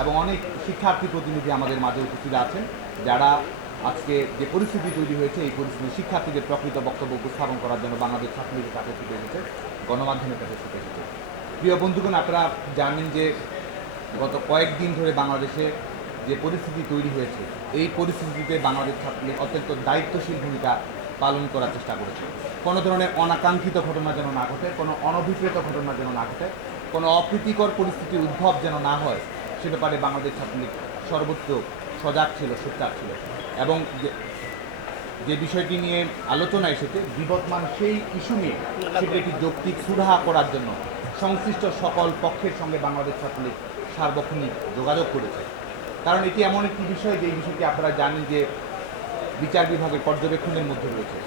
এবং অনেক শিক্ষার্থী প্রতিনিধি আমাদের মাঝে উপস্থিত আছেন, যারা আজকে যে পরিস্থিতি তৈরি হয়েছে এই পরিস্থিতি শিক্ষার্থীদের প্রকৃত বক্তব্য উপস্থাপন করার জন্য বাংলাদেশ ছাত্রলীগের কাছে ছুটে এসেছে, গণমাধ্যমের কাছে ছুটে এসেছে। প্রিয় বন্ধুগণ, আপনারা জানেন যে গত কয়েকদিন ধরে বাংলাদেশে যে পরিস্থিতি তৈরি হয়েছে, এই পরিস্থিতিতে বাংলাদেশ ছাত্রলীগ অত্যন্ত দায়িত্বশীল ভূমিকা পালন করার চেষ্টা করেছে। কোনো ধরনের অনাকাঙ্ক্ষিত ঘটনা যেন না ঘটে, কোনো অনভিপ্রেত ঘটনা যেন না ঘটে, কোনো অপ্রীতিকর পরিস্থিতির উদ্ভব যেন না হয়, সে ব্যাপারে বাংলাদেশ ছাত্রলীগ সর্বোচ্চ সজাগ ছিল, সোচ্চার ছিল। এবং যে বিষয়টি নিয়ে আলোচনা এসেছে, বিবদমান সেই ইস্যু নিয়ে সেটি একটি যৌক্তিক সুরাহা করার জন্য সংশ্লিষ্ট সকল পক্ষের সঙ্গে বাংলাদেশ ছাত্রলীগ সার্বক্ষণিক যোগাযোগ করেছে। কারণ এটি এমন একটি বিষয়, যে এই বিষয়টি আপনারা জানেন যে বিচার বিভাগের পর্যবেক্ষণের মধ্যে রয়েছে।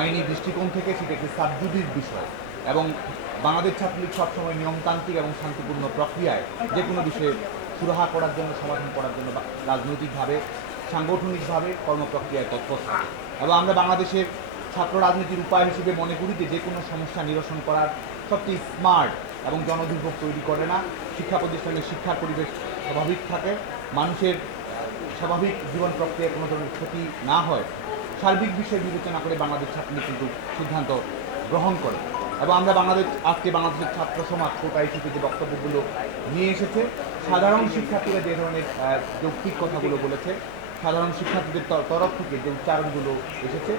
আইনি দৃষ্টিকোণ থেকে সেটি একটি সাবজুডিস বিষয়, এবং বাংলাদেশ ছাত্রলীগ সবসময় নিয়মতান্ত্রিক এবং শান্তিপূর্ণ প্রক্রিয়ায় যে কোনো বিষয়ে সুরাহা করার জন্য, সমাধান করার জন্য রাজনৈতিকভাবে, সাংগঠনিকভাবে কর্মপ্রক্রিয়ায় তৎপর থাকে। এবং আমরা বাংলাদেশের ছাত্র রাজনীতির উপায় হিসেবে মনে করি যে কোনো সমস্যা নিরসন করার সবচেয়ে স্মার্ট এবং জনদুর্ভোগ তৈরি করে না, শিক্ষা প্রতিষ্ঠানের শিক্ষার পরিবেশ স্বাভাবিক থাকে, মানুষের স্বাভাবিক জীবন প্রক্রিয়ায় কোনো ধরনের ক্ষতি না হয়, সার্বিক বিষয় বিবেচনা করে বাংলাদেশ ছাত্রলীগ কিন্তু সিদ্ধান্ত গ্রহণ করে। এবং আমরা আজকে বাংলাদেশের ছাত্র সমাজ কোটা ইস্যুতে যে বক্তব্যগুলো নিয়ে এসেছে, সাধারণ শিক্ষার্থীরা যে ধরনের যৌক্তিক কথাগুলো বলেছে, সাধারণ শিক্ষার্থীদের তরফ থেকে যে উচ্চারণগুলো এসেছে,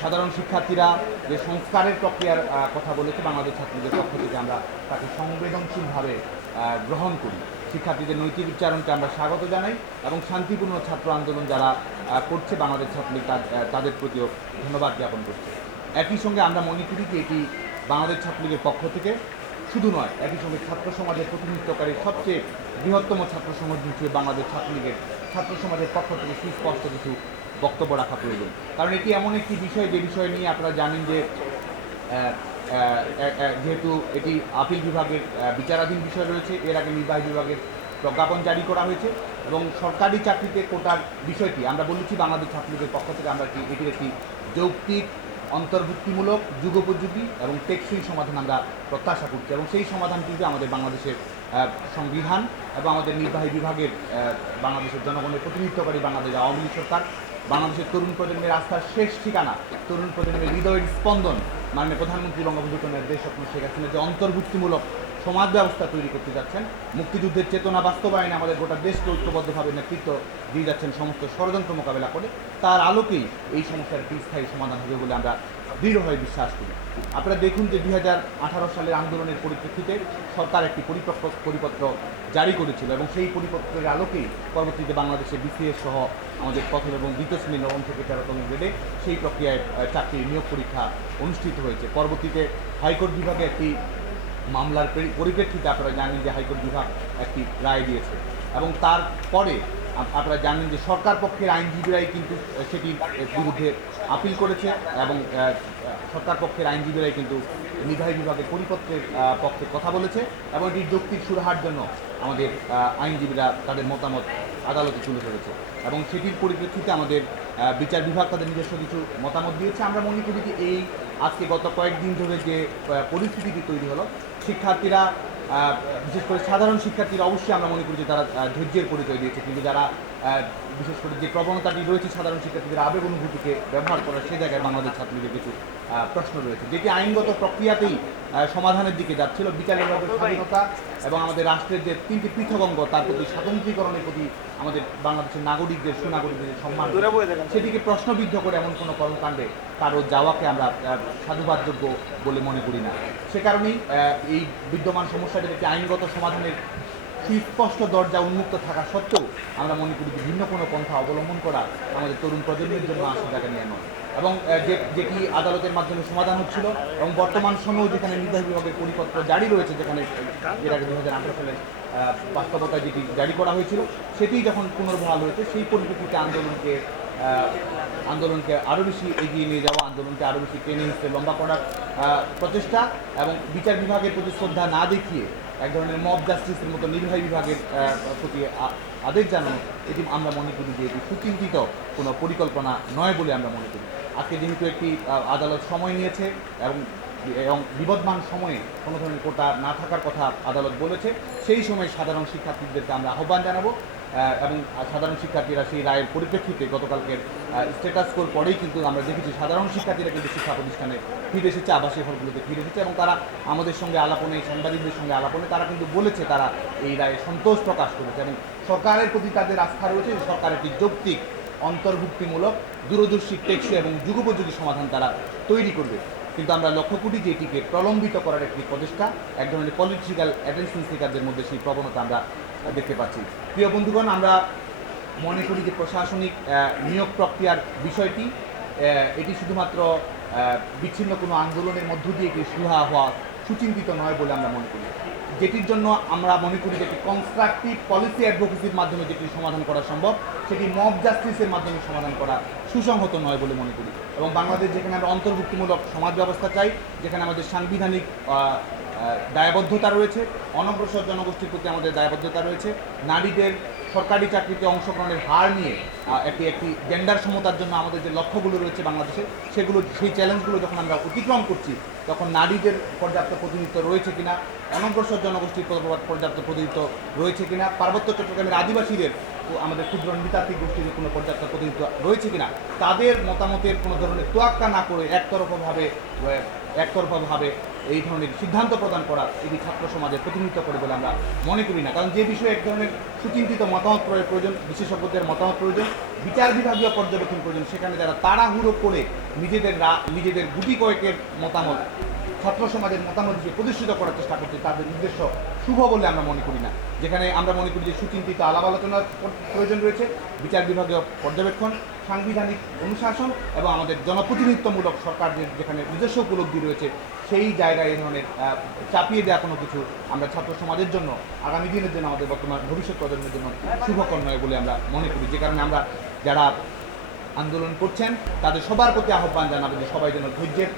সাধারণ শিক্ষার্থীরা যে সংস্কারের প্রক্রিয়ার কথা বলেছে, বাংলাদেশ ছাত্রলীগের পক্ষ থেকে আমরা তাকে সংবেদনশীলভাবে গ্রহণ করি। শিক্ষার্থীদের নৈতিক উচ্চারণকে আমরা স্বাগত জানাই, এবং শান্তিপূর্ণ ছাত্র আন্দোলন যারা করছে বাংলাদেশ ছাত্রলীগ তাদের প্রতিও ধন্যবাদ জ্ঞাপন করছে। একই সঙ্গে আমরা মনে করি যে এটি বাংলাদেশ ছাত্রলীগের পক্ষ থেকে শুধু নয়, একই সঙ্গে ছাত্র সমাজের প্রতিনিধিত্বকারী সবচেয়ে বৃহত্তম ছাত্র সমাজ হিসেবে বাংলাদেশ ছাত্রলীগের ছাত্র সমাজের পক্ষ থেকে সুস্পষ্ট কিছু বক্তব্য রাখা প্রয়োজন। কারণ এটি এমন একটি বিষয়, যে বিষয় নিয়ে আপনারা জানেন যে যেহেতু এটি আপিল বিভাগের বিচারাধীন বিষয় রয়েছে, এর আগে নির্বাহী বিভাগের প্রজ্ঞাপন জারি করা হয়েছে, এবং সরকারি চাকরিতে কোটার বিষয়টি আমরা বলেছি বাংলাদেশ ছাত্রলীগের পক্ষ থেকে আমরা এটির একটি যৌক্তিক, অন্তর্ভুক্তিমূলক, যুগোপযোগী এবং টেকসই সমাধান আমরা প্রত্যাশা করছি। এবং সেই সমাধান কিন্তু আমাদের বাংলাদেশের সংবিধান এবং আমাদের নির্বাহী বিভাগের বাংলাদেশের জনগণের প্রতিনিধিত্বকারী বাংলাদেশ আওয়ামী লীগ সরকার, বাংলাদেশের তরুণ প্রজন্মের আস্থার শেষ ঠিকানা, তরুণ প্রজন্মের হৃদয়ের স্পন্দন মাননীয় প্রধানমন্ত্রী বঙ্গবন্ধু কন্যার দেশরত্ন শেখ হাসিনা যে অন্তর্ভুক্তিমূলক সমাজ ব্যবস্থা তৈরি করতে যাচ্ছেন, মুক্তিযুদ্ধের চেতনা বাস্তবায়নে আমাদের গোটা দেশকে ঐক্যবদ্ধভাবে নেতৃত্ব দিয়ে যাচ্ছেন সমস্ত ষড়যন্ত্র মোকাবেলা করে, তার আলোকেই এই সমস্যার একটি স্থায়ী সমাধান হবে বলে আমরা দৃঢ়ভাবে বিশ্বাস করি। আপনারা দেখুন যে 2018 সালের আন্দোলনের পরিপ্রেক্ষিতে সরকার একটি পরিপত্র জারি করেছিল, এবং সেই পরিপত্রের আলোকেই পরবর্তীতে বাংলাদেশে বিসিএস সহ আমাদের প্রথম এবং দ্বিতীয় শ্রেণীর 9 থেকে 13তম গ্রেডে সেই প্রক্রিয়ায় চাকরির নিয়োগ পরীক্ষা অনুষ্ঠিত হয়েছে। পরবর্তীতে হাইকোর্ট বিভাগে একটি মামলার পরিপ্রেক্ষিতে আপনারা জানেন যে হাইকোর্ট বিভাগ একটি রায় দিয়েছে, এবং তারপরে আপনারা জানেন যে সরকার পক্ষের আইনজীবীরাই কিন্তু সেটির বিরুদ্ধে আপিল করেছে, এবং সরকার পক্ষের আইনজীবীরাই কিন্তু নির্বাহী বিভাগের পরিপত্রের পক্ষে কথা বলেছে, এবং এটির যৌক্তিক সুরাহার জন্য আমাদের আইনজীবীরা তাদের মতামত আদালতে তুলে ধরেছে, এবং সেটির পরিপ্রেক্ষিতে আমাদের বিচার বিভাগ তাদের নিজস্ব কিছু মতামত দিয়েছে। আমরা মনে করি যে এই আজকে গত কয়েকদিন ধরে যে পরিস্থিতিটি তৈরি হলো, শিক্ষার্থীরা বিশেষ করে সাধারণ শিক্ষার্থীরা অবশ্যই আমরা মনে করি যে তারা ধৈর্যের পরিচয় দিয়েছে, কিন্তু যারা বিশেষ করে যে প্রবণতাটি রয়েছে সাধারণ শিক্ষার্থীদের আবেগ অনুভূতিকে ব্যবহার করার, সে জায়গায় বাংলাদেশ ছাত্রলীগের কিছু প্রশ্ন রয়েছে, যেটি আইনগত প্রক্রিয়াতেই সমাধানের দিকে যাচ্ছিল। বিচার বিভাগের স্বাধীনতা এবং আমাদের রাষ্ট্রের যে 3টি পৃথক অঙ্গ, তার প্রতি স্বাতন্ত্রীকরণের প্রতি আমাদের বাংলাদেশের নাগরিকদের, সুনাগরিকদের সম্মান, সেটিকে প্রশ্নবিদ্ধ করে এমন কোনো কর্মকাণ্ডে কারো যাওয়াকে আমরা সাধুবাদযোগ্য বলে মনে করি না। সে কারণেই এই বিদ্যমান সমস্যাটির একটি আইনগত সমাধানের সুস্পষ্ট দরজা উন্মুক্ত থাকা সত্ত্বেও আমরা মনে করি যে ভিন্ন কোনো পন্থা অবলম্বন করা আমাদের তরুণ প্রজন্মের জন্য আশঙ্কা নিয়ে নয়, এবং যেটি আদালতের মাধ্যমে সমাধান হচ্ছিল, এবং বর্তমান সময়েও যেখানে নির্বাহী বিভাগের পরিপত্র জারি রয়েছে, যেখানে এর আগে 2018 সালে বাস্তবতায় যেটি জারি করা হয়েছিল, সেটি যখন পুনর্বহাল হয়েছে, সেই পরিপ্রেক্ষিতে আন্দোলনকে আরও বেশি এগিয়ে নিয়ে যাওয়া, আন্দোলনকে আরও বেশি টেনে হিসেবে লম্বা করার প্রচেষ্টা, এবং বিচার বিভাগের প্রতি শ্রদ্ধা না দেখিয়ে এক ধরনের মব জাস্টিসের মতো নির্বাহী বিভাগের প্রতি আদেশ জানানো, এটি আমরা মনে করি যে এটি সুচিন্তিত কোনো পরিকল্পনা নয় বলে আমরা মনে করি। আজকে যেহেতু একটি আদালত সময় নিয়েছে, এবং এবং বিবদমান সময়ে কোনো ধরনের কোটা না থাকার কথা আদালত বলেছে। সেই সময় সাধারণ শিক্ষার্থীদেরকে আমরা আহ্বান জানাবো এবং সাধারণ শিক্ষার্থীরা সেই রায়ের পরিপ্রেক্ষিতে গতকালকের স্ট্যাটাস স্কোর পরেই কিন্তু আমরা দেখেছি সাধারণ শিক্ষার্থীরা কিন্তু শিক্ষা প্রতিষ্ঠানে ফিরে এসেছে, আবাসিক হলগুলোতে ফিরে এসেছে এবং তারা আমাদের সঙ্গে আলাপনে, সাংবাদিকদের সঙ্গে আলাপনে তারা কিন্তু বলেছে তারা এই রায়ে সন্তোষ প্রকাশ করেছে এবং সরকারের প্রতি তাদের আস্থা রয়েছে যে সরকার একটি যৌক্তিক, অন্তর্ভুক্তিমূলক, দূরদর্শী, টেকসই এবং যুগোপযোগী সমাধান তারা তৈরি করবে। কিন্তু আমরা লক্ষ্য করি যে এটিকে প্রলম্বিত করার একটি প্রচেষ্টা, এক ধরনের পলিটিক্যাল অ্যাটেনশন সিকারদের মধ্যে সেই প্রবণতা আমরা দেখতে পাচ্ছি। প্রিয় বন্ধুগণ, আমরা মনে করি যে প্রশাসনিক নিয়োগ প্রক্রিয়ার বিষয়টি এটি শুধুমাত্র বিচ্ছিন্ন কোনো আন্দোলনের মধ্য দিয়ে এটি সুরাহা হওয়া সুচিন্তিত নয় বলে আমরা মনে করি। যেটির জন্য আমরা মনে করি যে একটি কনস্ট্রাকটিভ পলিসি অ্যাডভোকেসির মাধ্যমে যেটি সমাধান করা সম্ভব, সেটি মব জাস্টিসের মাধ্যমে সমাধান করা সুসংহত নয় বলে মনে করি। এবং বাংলাদেশ যেখানে আমরা অন্তর্ভুক্তিমূলক সমাজ ব্যবস্থা চাই, যেখানে আমাদের সাংবিধানিক দায়বদ্ধতা রয়েছে, অনগ্রসর জনগোষ্ঠীর প্রতি আমাদের দায়বদ্ধতা রয়েছে, নারীদের সরকারি চাকরিতে অংশগ্রহণের হার নিয়ে একটি জেন্ডার সমতার জন্য আমাদের যে লক্ষ্যগুলো রয়েছে বাংলাদেশে, সেই চ্যালেঞ্জগুলো যখন আমরা অতিক্রম করছি, তখন নারীদের পর্যাপ্ত প্রতিনিধিত্ব রয়েছে কিনা, অনগ্রসর জনগোষ্ঠীর পর্যাপ্ত প্রতিনিধিত্ব রয়েছে কিনা, পার্বত্য চট্টগ্রামের আদিবাসীদের, আমাদের ক্ষুদ্র নৃতাত্ত্বিক গোষ্ঠীর কোনো পর্যাপ্ত প্রতিনিধিত্ব রয়েছে কিনা, তাদের মতামতের কোনো ধরনের তোয়াক্কা না করে একতরফাভাবে এই ধরনের সিদ্ধান্ত প্রদান করা এটি ছাত্র সমাজের প্রতিনিধিত্ব করে বলে আমরা মনে করি না। কারণ যে বিষয়ে এক ধরনের সুচিন্তিত মতামত প্রয়োজন, বিশেষজ্ঞদের মতামত প্রয়োজন, বিচার বিভাগীয় পর্যবেক্ষণ প্রয়োজন, সেখানে যারা তাড়াহুড়ো করে নিজেদের গুটি কয়েকের মতামত ছাত্র সমাজের মতামত হিসেবে প্রতিষ্ঠিত করার চেষ্টা করছে, তাদের উদ্দেশ্য শুভ বলে আমরা মনে করি না। যেখানে আমরা মনে করি যে সুচিন্তিত আলাপ আলোচনার প্রয়োজন রয়েছে, বিচার বিভাগীয় পর্যবেক্ষণ, সাংবিধানিক অনুশাসন এবং আমাদের জনপ্রতিনিধিত্বমূলক সরকারদের যেখানে নিজস্ব উপলব্ধি রয়েছে, সেই জায়গায় এই ধরনের চাপিয়ে দেওয়া কোনো কিছু আমরা ছাত্র সমাজের জন্য, আগামী দিনের জন্য, আমাদের বর্তমান ভবিষ্যৎ প্রজন্মের জন্য শুভকর নয় বলে আমরা মনে করি। যে কারণে আমরা যারা আন্দোলন করছেন তাদের সবার প্রতি আহ্বান জানাবো যে সবাই যেন ধৈর্যের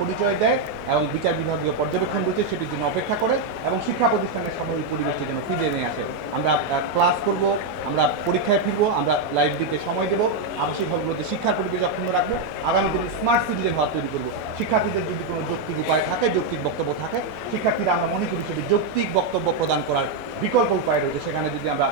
পরিচয় দেয় এবং বিচার বিভাগীয় পর্যবেক্ষণ রয়েছে সেটির জন্য অপেক্ষা করে এবং শিক্ষা প্রতিষ্ঠানের স্বাভাবিক পরিবেশটি যেন ফিরিয়ে নিয়ে আসে। আমরা ক্লাস করব, আমরা পরীক্ষায় ফিরবো, আমরা লাইভ দিতে সময় দেবো, আবাসিক হলগুলোতে শিক্ষার পরিবেশ অক্ষুণ্ণ রাখবো, আগামী দিনে স্মার্ট সিটিজেন হওয়া তৈরি করবো। শিক্ষার্থীদের যদি কোনো যৌক্তিক উপায় থাকে, যৌক্তিক বক্তব্য থাকে, শিক্ষার্থীরা আমরা মনে করি সেটি যৌক্তিক বক্তব্য প্রদান করার বিকল্প উপায় রয়েছে। সেখানে যদি আমরা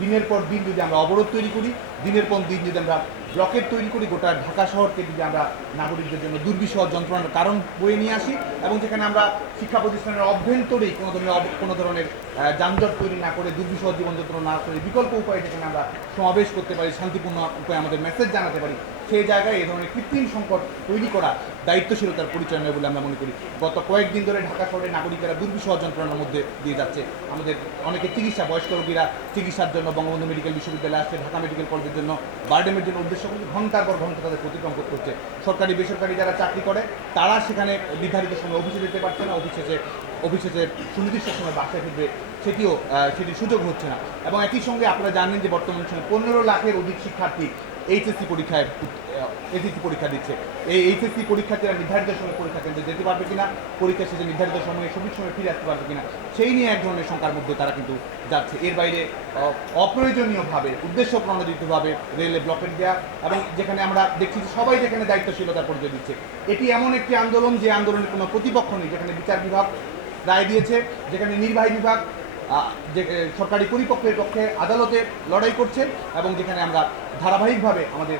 দিনের পর দিন যদি আমরা অবরোধ তৈরি করি, দিনের পর দিন যদি আমরা ব্লকেট তৈরি করি, গোটা ঢাকা শহরকে যদি আমরা নাগরিকদের জন্য দুর্বিষহ যন্ত্রণার কারণ বয়ে নিয়ে আসি এবং যেখানে আমরা শিক্ষা প্রতিষ্ঠানের অভ্যন্তরেই কোনো ধরনের যানজট তৈরি না করে, দুর্বিষহ জীবন যন্ত্রণা না করে, বিকল্প উপায়ে যেখানে আমরা সমাবেশ করতে পারি, শান্তিপূর্ণ উপায়ে আমাদের মেসেজ জানাতে পারি, সেই জায়গায় এই ধরনের কৃত্রিম সংকট তৈরি করা দায়িত্বশীলতার পরিচয় নয় বলে আমরা মনে করি। গত কয়েকদিন ধরে ঢাকা শহরে নাগরিকেরা দুর্বিষহ যন্ত্রণার মধ্যে দিয়ে যাচ্ছে। আমাদের অনেকে চিকিৎসা, বয়স্ক রোগীরা চিকিৎসার জন্য বঙ্গবন্ধু মেডিকেল বিশ্ববিদ্যালয়ে আসছে, ঢাকা মেডিকেল কলেজের জন্য, বারডেমের জন্য উদ্দেশ্য করে ঘন্টার পর ঘন্টা তাদের অতিক্রম করতে হচ্ছে। সরকারি বেসরকারি যারা চাকরি করে তারা সেখানে নির্ধারিত সময় অফিসে যেতে পারছে না, অফিসে সুনির্দিষ্ট সময় বাসায় ফিরবে সেটির সুযোগ হচ্ছে না। এবং একই সঙ্গে আপনারা জানেন যে বর্তমান সময়ে 15 লাখের অধিক শিক্ষার্থী এইচএসসি পরীক্ষা দিচ্ছে। এই এইচএসসি পরীক্ষার্থীরা নির্ধারিত সময় পরীক্ষা কেন্দ্রে যেতে পারবে কিনা, পরীক্ষা শেষে নির্ধারিত সময়ে সঠিক সময় ফিরে আসতে পারবে কিনা, সেই নিয়ে এক ধরনের শঙ্কার মধ্যে তারা কিন্তু যাচ্ছে। এর বাইরে অপ্রয়োজনীয়ভাবে, উদ্দেশ্য প্রণোদিতভাবে রেলে ব্লকেট দেওয়া এবং যেখানে আমরা দেখছি যে সবাই যেখানে দায়িত্বশীলতার পরিচয় দিচ্ছে। এটি এমন একটি আন্দোলন যে আন্দোলনের কোনো প্রতিপক্ষ নেই, যেখানে বিচার বিভাগ রায় দিয়েছে, যেখানে নির্বাহী বিভাগ যে সরকারি পরিপক্ষের পক্ষে আদালতে লড়াই করছে এবং যেখানে আমরা ধারাবাহিকভাবে আমাদের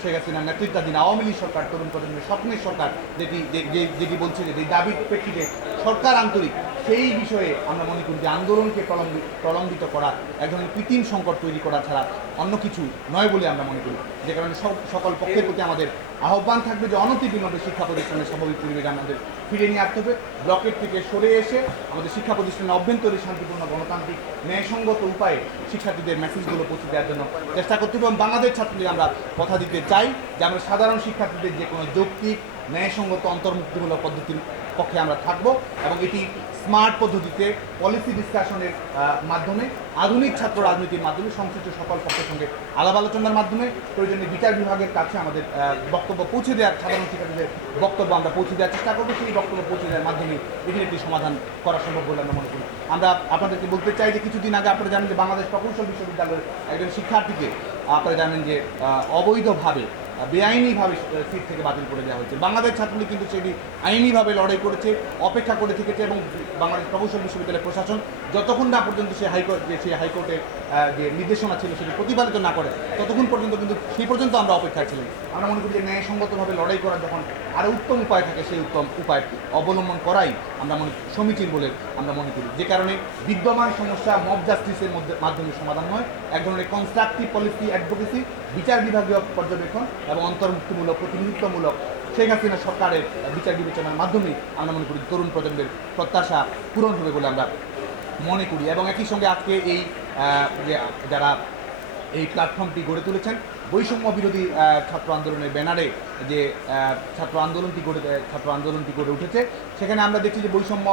শেখ হাসিনার নেতৃত্বাধীন আওয়ামী লীগ সরকার, তরুণ প্রজন্মের স্বপ্নের সরকার, যেটি বলছে যে দাবির প্রেক্ষিতে সরকার আন্তরিক, সেই বিষয়ে আমরা মনে করি যে আন্দোলনকে প্রলম্বিত করা এক ধরনের কৃত্রিম সংকট তৈরি করা ছাড়া অন্য কিছু নয় বলে আমরা মনে করি। যে কারণে সকল পক্ষের প্রতি আমাদের আহ্বান থাকবে যে অনতিবিলম্বে শিক্ষা প্রতিষ্ঠানের স্বাভাবিক পরিবেশ আমাদের ফিরে নিয়ে আসতে হবে। ব্লকেট থেকে সরে এসে আমাদের শিক্ষা প্রতিষ্ঠানের অভ্যন্তরে শান্তিপূর্ণ, গণতান্ত্রিক, ন্যায়সঙ্গত উপায়ে শিক্ষার্থীদের মেসেজগুলো পৌঁছে দেওয়ার জন্য চেষ্টা করতে হবে। এবং বাংলাদেশ ছাত্রদের আমরা কথা দিতে চাই যে আমরা সাধারণ শিক্ষার্থীদের যে কোনো যৌক্তিক, ন্যায়সঙ্গত, অন্তর্মুক্তিমূলক পদ্ধতির পক্ষে আমরা থাকব এবং এটি স্মার্ট পদ্ধতিতে পলিসি ডিসকাশনের মাধ্যমে, আধুনিক ছাত্র রাজনীতির মাধ্যমে, সংশ্লিষ্ট সকল পক্ষের সঙ্গে আলাপ আলোচনার মাধ্যমে, প্রয়োজনে বিচার বিভাগের কাছে আমাদের বক্তব্য পৌঁছে দেওয়ার, সাধারণ শিক্ষার্থীদের বক্তব্য আমরা পৌঁছে দেওয়ার চেষ্টা করবো। সেই বক্তব্য পৌঁছে দেওয়ার মাধ্যমে এটির একটি সমাধান করা সম্ভব বলে আমরা মনে করি। আমরা আপনাদেরকে বলতে চাই যে কিছুদিন আগে আপনারা জানেন যে বাংলাদেশ প্রকৌশল বিশ্ববিদ্যালয়ের একজন শিক্ষার্থীকে আপনারা জানেন যে অবৈধভাবে বেআইনিভাবে সিট থেকে বাতিল করে দেওয়া হয়েছে। বাংলাদেশ ছাত্রলীগ কিন্তু সেটি আইনিভাবে লড়াই করেছে, অপেক্ষা করে থেকেছে এবং বাংলাদেশ প্রকৌশল বিশ্ববিদ্যালয়ের প্রশাসন যতক্ষণ না পর্যন্ত সেই হাইকোর্টের যে নির্দেশনা ছিল সেটি প্রতিপালিত না করে ততক্ষণ পর্যন্ত কিন্তু সেই পর্যন্ত আমরা অপেক্ষায় ছিলাম। আমরা মনে করি যে ন্যায়সঙ্গতভাবে লড়াই করার যখন আরও উত্তম উপায় থাকে সেই উত্তম উপায় অবলম্বন করাই আমরা সমীচীন বলে আমরা মনে করি। যে কারণে বিদ্যমান সমস্যা মব জাস্টিসের মাধ্যমে সমাধান হয়, এক ধরনের কনস্ট্রাকটিভ পলিসি অ্যাডভোকেসি, বিচার বিভাগীয় পর্যবেক্ষণ এবং অন্তর্ভুক্তিমূলক প্রতিনিধিত্বমূলক শেখ হাসিনা সরকারের বিচার বিবেচনার মাধ্যমেই আমরা মনে করি তরুণ প্রজন্মের প্রত্যাশা পূরণ হবে বলে আমরা মনে করি। এবং একই সঙ্গে আজকে এই যারা এই প্ল্যাটফর্মটি গড়ে তুলেছেন বৈষম্য বিরোধী ছাত্র আন্দোলনের ব্যানারে যে ছাত্র আন্দোলনটি গড়ে উঠেছে, সেখানে আমরা দেখছি যে বৈষম্য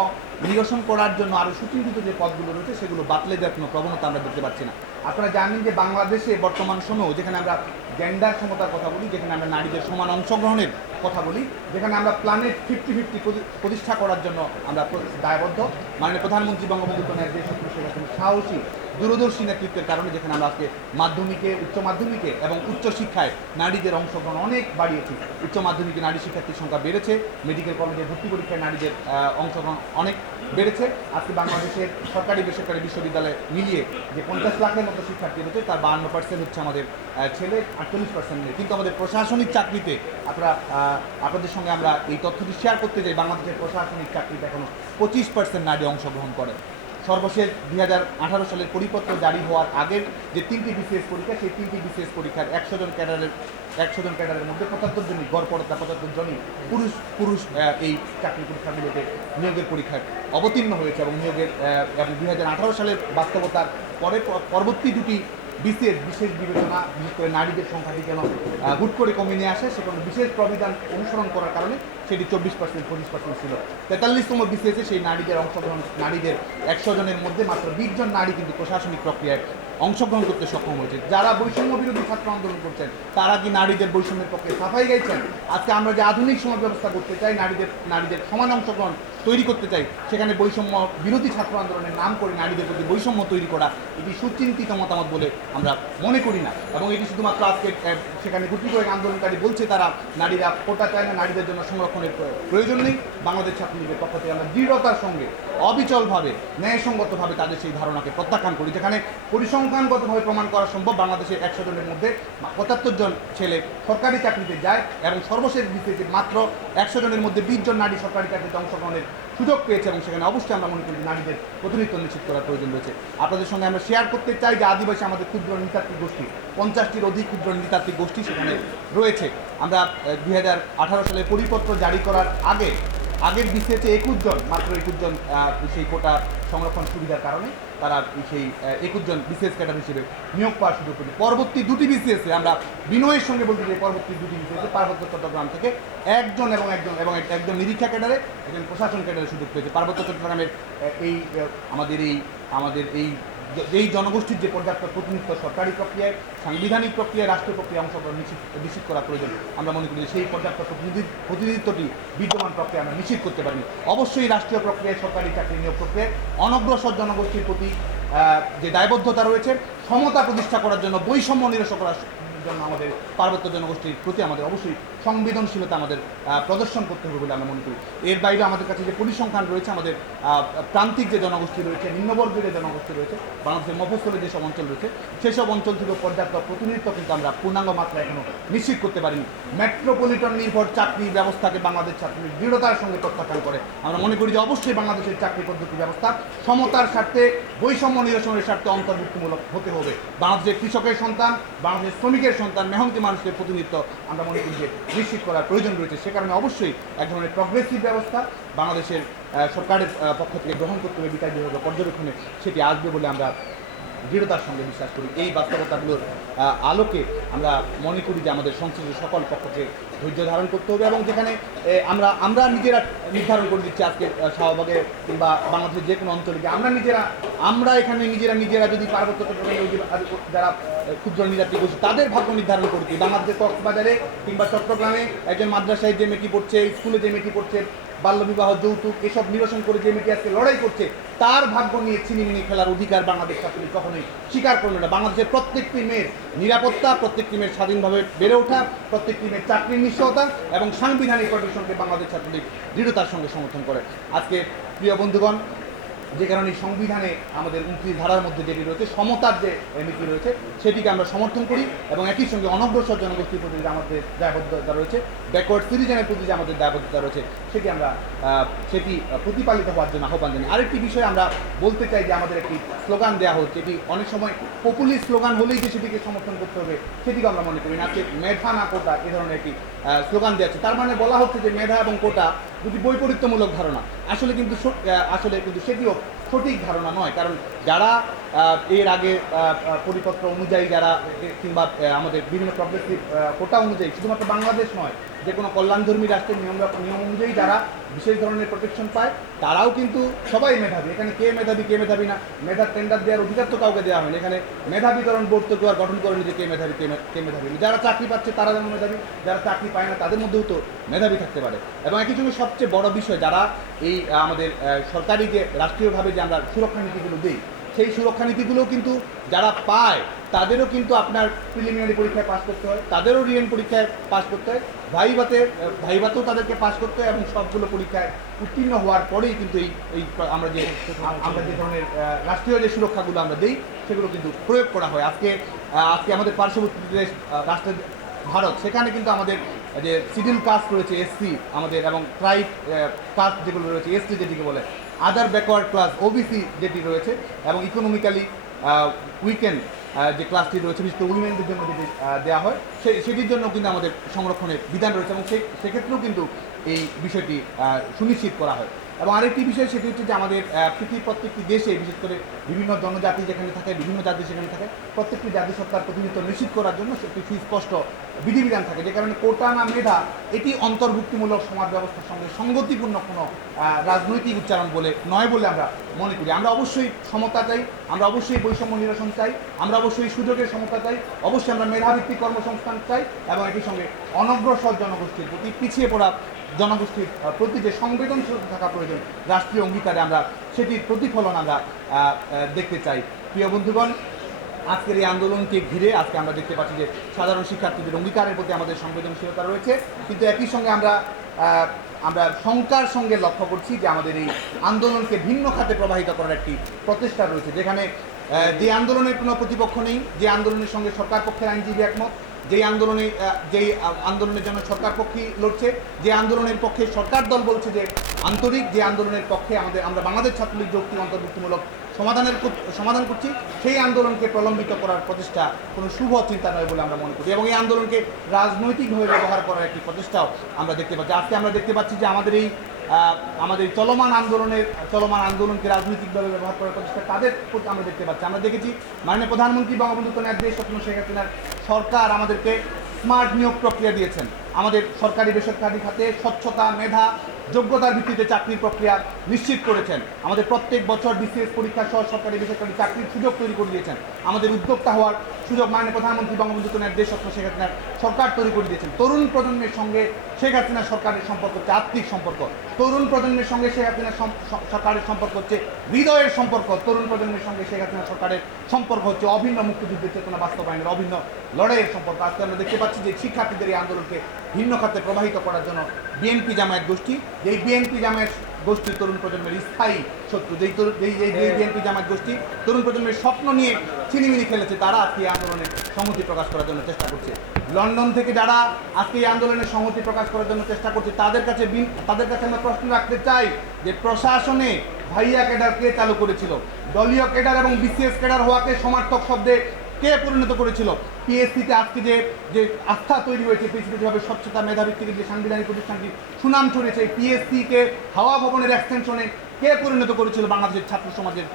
নিরসন করার জন্য আরও সুচিন্তিত যে পথগুলো রয়েছে সেগুলো বাতলে দেওয়ার কোনো প্রবণতা আমরা দেখতে পাচ্ছি না। আপনারা জানেন যে বাংলাদেশে বর্তমান সময়েও যেখানে আমরা জেন্ডার সমতার কথা বলি, যেখানে আমরা নারীদের সমান অংশগ্রহণের কথা বলি, যেখানে আমরা প্ল্যানেট 50-50 প্রতিষ্ঠা করার জন্য আমরা দায়বদ্ধ, মাননীয় প্রধানমন্ত্রী বঙ্গবন্ধু কন্যা দেশ সাহসী দূরদর্শী নেতৃত্বের কারণে যেখানে আমরা আজকে মাধ্যমিকে, উচ্চ মাধ্যমিকে এবং উচ্চ শিক্ষায় নারীদের অংশগ্রহণ অনেক বাড়িয়েছি। উচ্চ মাধ্যমিকে নারী শিক্ষার্থীর সংখ্যা বেড়েছে, মেডিকেল কলেজে ভর্তি পরীক্ষায় নারীদের অংশগ্রহণ অনেক বেড়েছে। আজকে বাংলাদেশের সরকারি বেসরকারি বিশ্ববিদ্যালয়ে মিলিয়ে যে 50 লাখের মতো শিক্ষার্থী রয়েছে তার 52% হচ্ছে আমাদের ছেলে, 48% মেয়ে। কিন্তু আমাদের প্রশাসনিক চাকরিতে আপনাদের সঙ্গে আমরা এই তথ্যটি শেয়ার করতে চাই, বাংলাদেশের প্রশাসনিক চাকরিতে এখনও 25% নারী অংশগ্রহণ করে। সর্বশেষ 2018 সালের পরিপত্র জারি হওয়ার আগের যে 3টি বিসিএস পরীক্ষা, সেই 3টি বিসিএস পরীক্ষার 100 জন ক্যাডারের মধ্যে 75 জনই গড়পড়তা 75 জনই পুরুষ এই চাকরি পরীক্ষাগুলোতে নিয়োগের পরীক্ষায় অবতীর্ণ হয়েছে এবং 2018 সালের বাস্তবতার পরবর্তী দুটি বিশেষ বিবেচনা, বিশেষ করে নারীদের সংখ্যাটি যেন হুট করে কমিয়ে নিয়ে আসে, সেখানে বিশেষ প্রবিধান অনুসরণ করার কারণে সেটি 24% 25% ছিল। 43তম বিসিএসে সেই নারীদের অংশগ্রহণ, নারীদের 100 জনের মধ্যে মাত্র 20 জন নারী কিন্তু প্রশাসনিক প্রক্রিয়ায় অংশগ্রহণ করতে সক্ষম হয়েছে। যারা বৈষম্য বিরোধী ছাত্র আন্দোলন করছেন তারা কি নারীদের বৈষম্যের পক্ষে সাফাই গাইছেন? আজকে আমরা যে আধুনিক সমাজ ব্যবস্থা করতে চাই, নারীদের সমান অংশগ্রহণ তৈরি করতে চাই, সেখানে বৈষম্য বিরোধী ছাত্র আন্দোলনের নাম করে নারীদের প্রতি বৈষম্য তৈরি করা এটি সুচিন্তিত মতামত বলে আমরা মনে করি না। এবং এটি শুধুমাত্র আজকে সেখানে গুটি কয়েক আন্দোলনকারী বলছে তারা নারীরা কোটা চায় না, নারীদের জন্য সংরক্ষণের প্রয়োজন নেই। বাংলাদেশ ছাত্রলীগের পক্ষ থেকে আমরা দৃঢ়তার সঙ্গে অবিচলভাবে ন্যায়সঙ্গতভাবে তাদের সেই ধারণাকে প্রত্যাখ্যান করি। যেখানে পরিসংখ্যানগতভাবে প্রমাণ করা সম্ভব, বাংলাদেশের 100 জনের মধ্যে 75 জন ছেলে সরকারি চাকরিতে যায় এবং সর্বশেষ বিসিএসে মাত্র 100 জনের মধ্যে 20 জন নারী সরকারি চাকরিতে অংশগ্রহণের সুযোগ পেয়েছে এবং সেখানে অবশ্যই আমরা মনে করি নারীদের প্রতিনিধিত্ব নিশ্চিত করার প্রয়োজন রয়েছে। আপনাদের সঙ্গে আমরা শেয়ার করতে চাই যে আদিবাসী আমাদের ক্ষুদ্র নৃতাত্ত্বিক গোষ্ঠী, 50টির অধিক ক্ষুদ্র নৃতাত্ত্বিক গোষ্ঠী সেখানে রয়েছে। আমরা 2018 সালে পরিপত্র জারি করার আগের বিসিএসে 21 জন, মাত্র 21 জন সেই কোটা সংরক্ষণ সুবিধার কারণে তারা সেই 21 জন বিসিএস ক্যাডার হিসেবে নিয়োগ পাওয়ার সুযোগ পেয়েছে। পরবর্তী দুটি বিসিএসে আমরা বিনয়ের সঙ্গে বলতে চাই, পরবর্তী দুটি বিসিএসে পার্বত্য চট্টগ্রাম থেকে একজন নিরীক্ষা ক্যাডারে, একজন প্রশাসন ক্যাডারে সুযোগ পেয়েছে। পার্বত্য চট্টগ্রামের আমাদের এই জনগোষ্ঠীর যে পর্যাপ্ত প্রতিনিধিত্ব সরকারি প্রক্রিয়ায়, সাংবিধানিক প্রক্রিয়ায়, রাষ্ট্রীয় প্রক্রিয়া অংশগ্রহণ নিশ্চিত করা প্রয়োজন। আমরা মনে করি সেই পর্যাপ্ত প্রতিনিধিত্বটি বিদ্যমান প্রক্রিয়া আমরা নিশ্চিত করতে পারিনি। অবশ্যই রাষ্ট্রীয় প্রক্রিয়ায়, সরকারি চাকরি নিয়োগ প্রক্রিয়ায় অনগ্রসর জনগোষ্ঠীর প্রতি যে দায়বদ্ধতা রয়েছে, সমতা প্রতিষ্ঠা করার জন্য, বৈষম্য নিরসন করার জন্য আমাদের পার্বত্য জনগোষ্ঠীর প্রতি আমাদের অবশ্যই সংবেদনশীলতা আমাদের প্রদর্শন করতে হবে বলে আমরা মনে করি। এর বাইরে আমাদের কাছে যে পরিসংখ্যান রয়েছে, আমাদের প্রান্তিক যে জনগোষ্ঠী রয়েছে, নিম্নবর্গের যে জনগোষ্ঠী রয়েছে, বাংলাদেশের মফস্বলে যেসব অঞ্চল রয়েছে, সেসব অঞ্চল থেকে পর্যাপ্ত প্রতিনিধিত্ব কিন্তু আমরা পূর্ণাঙ্গ মাত্রায় এখনও নিশ্চিত করতে পারিনি। মেট্রোপলিটন নির্ভর চাকরি ব্যবস্থাকে বাংলাদেশ ছাত্রলীগ দৃঢ়তার সঙ্গে প্রত্যাখ্যান করে। আমরা মনে করি যে অবশ্যই বাংলাদেশের চাকরি পদ্ধতি ব্যবস্থা সমতার স্বার্থে, বৈষম্য নিরসনের স্বার্থে অন্তর্ভুক্তিমূলক হতে হবে। বাংলাদেশের কৃষকের সন্তান, বাংলাদেশের শ্রমিকের সন্তান, মেহনতি মানুষের প্রতিনিধিত্ব আমরা মনে করি যে নিশ্চিত করার প্রয়োজন রয়েছে। সে কারণে অবশ্যই এক ধরনের প্রগ্রেসিভ ব্যবস্থা বাংলাদেশের সরকারের পক্ষ থেকে গ্রহণ করতে হবে, বিচার বিভাগীয় পর্যবেক্ষণে সেটি আসবে বলে আমরা দৃঢ়তার সঙ্গে বিশ্বাস করি। এই বাস্তবতাগুলোর আলোকে আমরা মনে করি যে আমাদের সংশ্লিষ্ট সকল পক্ষকে ধৈর্য ধারণ করতে হবে এবং যেখানে আমরা নিজেরা নির্ধারণ করে দিচ্ছি আজকে শাহবাগে কিংবা বাংলাদেশের যে কোনো অঞ্চলে আমরা এখানে নিজেরা যদি পার্বত্য চট্টগ্রামে যারা ক্ষুদ্র নৃতাত্ত্বিক গোষ্ঠী তাদের ভাগ্য নির্ধারণ করছি। বাংলাদেশের কক্সবাজারে কিংবা চট্টগ্রামে একজন মাদ্রাসায় যে মেয়েটি পড়ছে, স্কুলে যে মেয়েটি পড়ছে, বাল্যবিবাহ, যৌতুক এসব নিরসন করে যে মেয়েটি আজকে লড়াই করছে, তার ভাগ্য নিয়ে ছিনিমিনি খেলার অধিকার বাংলাদেশ ছাত্রলীগ কখনোই স্বীকার করবে না। বাংলাদেশের প্রত্যেকটি মেয়ের নিরাপত্তা, প্রত্যেকটি মেয়ের স্বাধীনভাবে বেড়ে ওঠা, প্রত্যেকটি মেয়ের চাকরির নিশ্চয়তা এবং সাংবিধানিক প্রোটেকশনকে বাংলাদেশ ছাত্রলীগ দৃঢ়তার সঙ্গে সমর্থন করে। আজকে প্রিয় বন্ধুগণ, যে কারণে সংবিধানে আমাদের 29 ধারার মধ্যে যেটি রয়েছে, সমতার যে নীতি রয়েছে, সেটিকে আমরা সমর্থন করি এবং একই সঙ্গে অনগ্রসর জনগোষ্ঠীর প্রতি যে আমাদের দায়বদ্ধতা রয়েছে, ব্যাকওয়ার্ড সিটিজেনের প্রতি যে আমাদের দায়বদ্ধতা রয়েছে, সেটি আমরা সেটি প্রতিপালিত হওয়ার জন্য আহ্বান জানাই। আরেকটি বিষয় আমরা বলতে চাই যে আমাদের একটি স্লোগান দেওয়া হচ্ছে, এটি অনেক সময় পপুলিস্ট স্লোগান হলেই যে সেটিকে সমর্থন করতে হবে সেটিকে আমরা মনে করি না। আজকে মেধা না কোটা এ ধরনের একটি স্লোগান দেওয়া হচ্ছে, তার মানে বলা হচ্ছে যে মেধা এবং কোটা দুটি বৈপরীত্যমূলক ধারণা। আসলে কিন্তু সেটিও সঠিক ধারণা নয়, কারণ যারা এর আগে পরিপত্র অনুযায়ী যারা কিংবা আমাদের বিভিন্ন প্রগ্রেসিভ কোটা অনুযায়ী, শুধুমাত্র বাংলাদেশ নয়, যে কোনো কল্যাণধর্মী রাষ্ট্রের নিয়ম অনুযায়ী যারা বিশেষ ধরনের প্রোটেকশন পায়, তারাও কিন্তু সবাই মেধাবী। এখানে কে মেধাবী না, মেধার টেন্ডার দেওয়ার অধিকার তো কাউকে দেওয়া হয়নি। এখানে মেধা বিতরণ বোর্ড তো কেউ আর গঠন করেনি যে কে মেধাবী। যারা চাকরি পাচ্ছে তারা যেমন মেধাবী, যারা চাকরি পায় না তাদের মধ্যেও তো মেধাবী থাকতে পারে। এবং একই সঙ্গে সবচেয়ে বড় বিষয়, যারা এই আমাদের সরকারি যে রাষ্ট্রীয়ভাবে যে আমরা সুরক্ষা নীতিগুলো দিই, সেই সুরক্ষা নীতিগুলোও কিন্তু যারা পায় তাদেরও কিন্তু আপনার প্রিলিমিনারি পরীক্ষায় পাস করতে হয়, তাদেরও রিটেন পরীক্ষায় পাস করতে হয়, ভাইভাতেও তাদেরকে পাস করতে হয় এবং সবগুলো পরীক্ষায় উত্তীর্ণ হওয়ার পরেই কিন্তু এই আমরা যে ধরনের রাষ্ট্রীয় যে সুরক্ষাগুলো আমরা দিই সেগুলো কিন্তু প্রয়োগ করা হয়। আজকে আমাদের পার্শ্ববর্তী দেশ রাষ্ট্রের ভারত, সেখানে কিন্তু আমাদের যে শিডিউল কাস্ট রয়েছে এসসি আমাদের, এবং ট্রাইব কাস্ট যেগুলো রয়েছে এসটি যেটিকে বলে, আদার ব্যাকওয়ার্ড ক্লাস ওবিসি যেটি রয়েছে, এবং ইকোনমিক্যালি উইকেন্ড যে ক্লাসটি রয়েছে, বিশেষ করে উইমেনদের জন্য যেটি দেওয়া হয়, সেটির জন্য কিন্তু আমাদের সংরক্ষণের বিধান রয়েছে এবং সেক্ষেত্রেও কিন্তু এই বিষয়টি সুনিশ্চিত করা হয়। এবং আরেকটি বিষয় সেটি হচ্ছে যে আমাদের পৃথিবীর প্রত্যেকটি দেশে, বিশেষ করে বিভিন্ন জনজাতি যেখানে থাকে, বিভিন্ন জাতি সেখানে থাকে, প্রত্যেকটি জাতিসত্তার প্রতিনিধিত্ব নিশ্চিত করার জন্য একটি সুস্পষ্ট বিধিবিধান থাকে, যে কারণে কোটা না মেধা এটি অন্তর্ভুক্তিমূলক সমাজ ব্যবস্থার সঙ্গে সঙ্গতিপূর্ণ কোনো রাজনৈতিক উচ্চারণ নয় বলে আমরা মনে করি। আমরা অবশ্যই সমতা চাই, আমরা অবশ্যই বৈষম্য নিরসন চাই, আমরা অবশ্যই সুযোগের সমতা চাই, অবশ্যই আমরা মেধাভিত্তিক কর্মসংস্থান চাই, এবং একই সঙ্গে অনগ্রসর জনগোষ্ঠীর প্রতি, পিছিয়ে পড়া জনগোষ্ঠীর প্রতি যে সংবেদনশীলতা থাকা প্রয়োজন রাষ্ট্রীয় অঙ্গীকারে, আমরা সেটির প্রতিফলন আমরা দেখতে চাই। প্রিয় বন্ধুগণ, আজকের এই আন্দোলনকে ঘিরে আজকে আমরা দেখতে পাচ্ছি যে সাধারণ শিক্ষার্থীদের অঙ্গীকারের প্রতি আমাদের সংবেদনশীলতা রয়েছে, কিন্তু একই সঙ্গে আমরা শঙ্কার সঙ্গে লক্ষ্য করছি যে আমাদের এই আন্দোলনকে ভিন্ন খাতে প্রবাহিত করার একটি প্রচেষ্টা রয়েছে, যেখানে যে আন্দোলনের কোনো প্রতিপক্ষ নেই, যে আন্দোলনের সঙ্গে সরকার পক্ষের আইনজীবী একমত, যেই আন্দোলনের জন্য সরকার পক্ষে লড়ছে, যে আন্দোলনের পক্ষে সরকার দল বলছে যে আন্তরিক, যে আন্দোলনের পক্ষে আমরা বাংলাদেশ ছাত্রলীগ যৌক্তিক অন্তর্ভুক্তিমূলক সমাধান করছি, সেই আন্দোলনকে প্রলম্বিত করার প্রচেষ্টা কোনো শুভ চিন্তা নয় বলে আমরা মনে করি, এবং এই আন্দোলনকে রাজনৈতিকভাবে ব্যবহার করার একটি প্রচেষ্টাও আমরা দেখতে পাচ্ছি। আজকে আমরা দেখতে পাচ্ছি যে আমাদের চলমান আন্দোলনকে রাজনৈতিকভাবে ব্যবহার করার প্রচেষ্টা তাদের আমরা দেখতে পাচ্ছি। আমরা দেখেছি মাননীয় প্রধানমন্ত্রী বঙ্গবন্ধু কন্যা দেশ স্বপ্ন শেখ হাসিনার সরকার আমাদেরকে স্মার্ট নিয়োগ প্রক্রিয়া দিয়েছেন, আমাদের সরকারি বেসরকারি খাতে স্বচ্ছতা, মেধা, যোগ্যতার ভিত্তিতে চাকরির প্রক্রিয়া নিশ্চিত করেছেন, আমাদের প্রত্যেক বছর বিসিএস পরীক্ষা সহ সরকারি বেসরকারি চাকরির সুযোগ তৈরি করে দিয়েছেন, আমাদের উদ্যোক্তা হওয়ার সুযোগ মাননীয় প্রধানমন্ত্রী বঙ্গবন্ধু কন্যা দেশ স্বপ্ন শেখ হাসিনার সরকার তৈরি করে দিয়েছেন। তরুণ প্রজন্মের সঙ্গে শেখ হাসিনার সরকারের সম্পর্ক হচ্ছে আত্মিক সম্পর্ক, তরুণ প্রজন্মের সঙ্গে শেখ হাসিনার সরকারের সম্পর্ক হচ্ছে হৃদয়ের সম্পর্ক, তরুণ প্রজন্মের সঙ্গে শেখ হাসিনার সরকারের সম্পর্ক হচ্ছে অভিন্ন মুক্তিযুদ্ধের চেতনা বাস্তবায়নের অভিন্ন লড়াইয়ের সম্পর্ক। আজকে আমরা দেখতে পাচ্ছি যে শিক্ষার্থীদের এই আন্দোলনকে ভিন্ন খাতে প্রবাহিত করার জন্য বিএনপি জামায়াত গোষ্ঠী, যেই বিএনপি জামায়াত গোষ্ঠী তরুণ প্রজন্মের স্থায়ী শত্রু, যেই বিএনপি জামায়াত গোষ্ঠী তরুণ প্রজন্মের স্বপ্ন নিয়ে ছিনিমিনি খেলেছে, তারা আজকে এই আন্দোলনে সংহতি প্রকাশ করার জন্য চেষ্টা করছে। লন্ডন থেকে যারা আজকে এই আন্দোলনে সংহতি প্রকাশ করার জন্য চেষ্টা করছে, তাদের কাছে আমরা প্রশ্ন রাখতে চাই যে প্রশাসনে ভাইয়া ক্যাডার কে চালু করেছিল? দলীয় ক্যাডার এবং বিসিএস ক্যাডার হওয়াকে সমার্থক শব্দে কে পরিণত করেছিল? পিএসসিতে আজকে যে আস্থা তৈরি হয়েছে, পিএসসিতে যেভাবে স্বচ্ছতা, মেধাভিত্তিক যে সাংবিধানিক প্রতিষ্ঠানটি সুনাম ছড়িয়েছে, পিএসসিকে হাওয়া ভবনের এক্সটেনশনে কে পরিণত করেছিল বাংলাদেশের ছাত্র সমাজের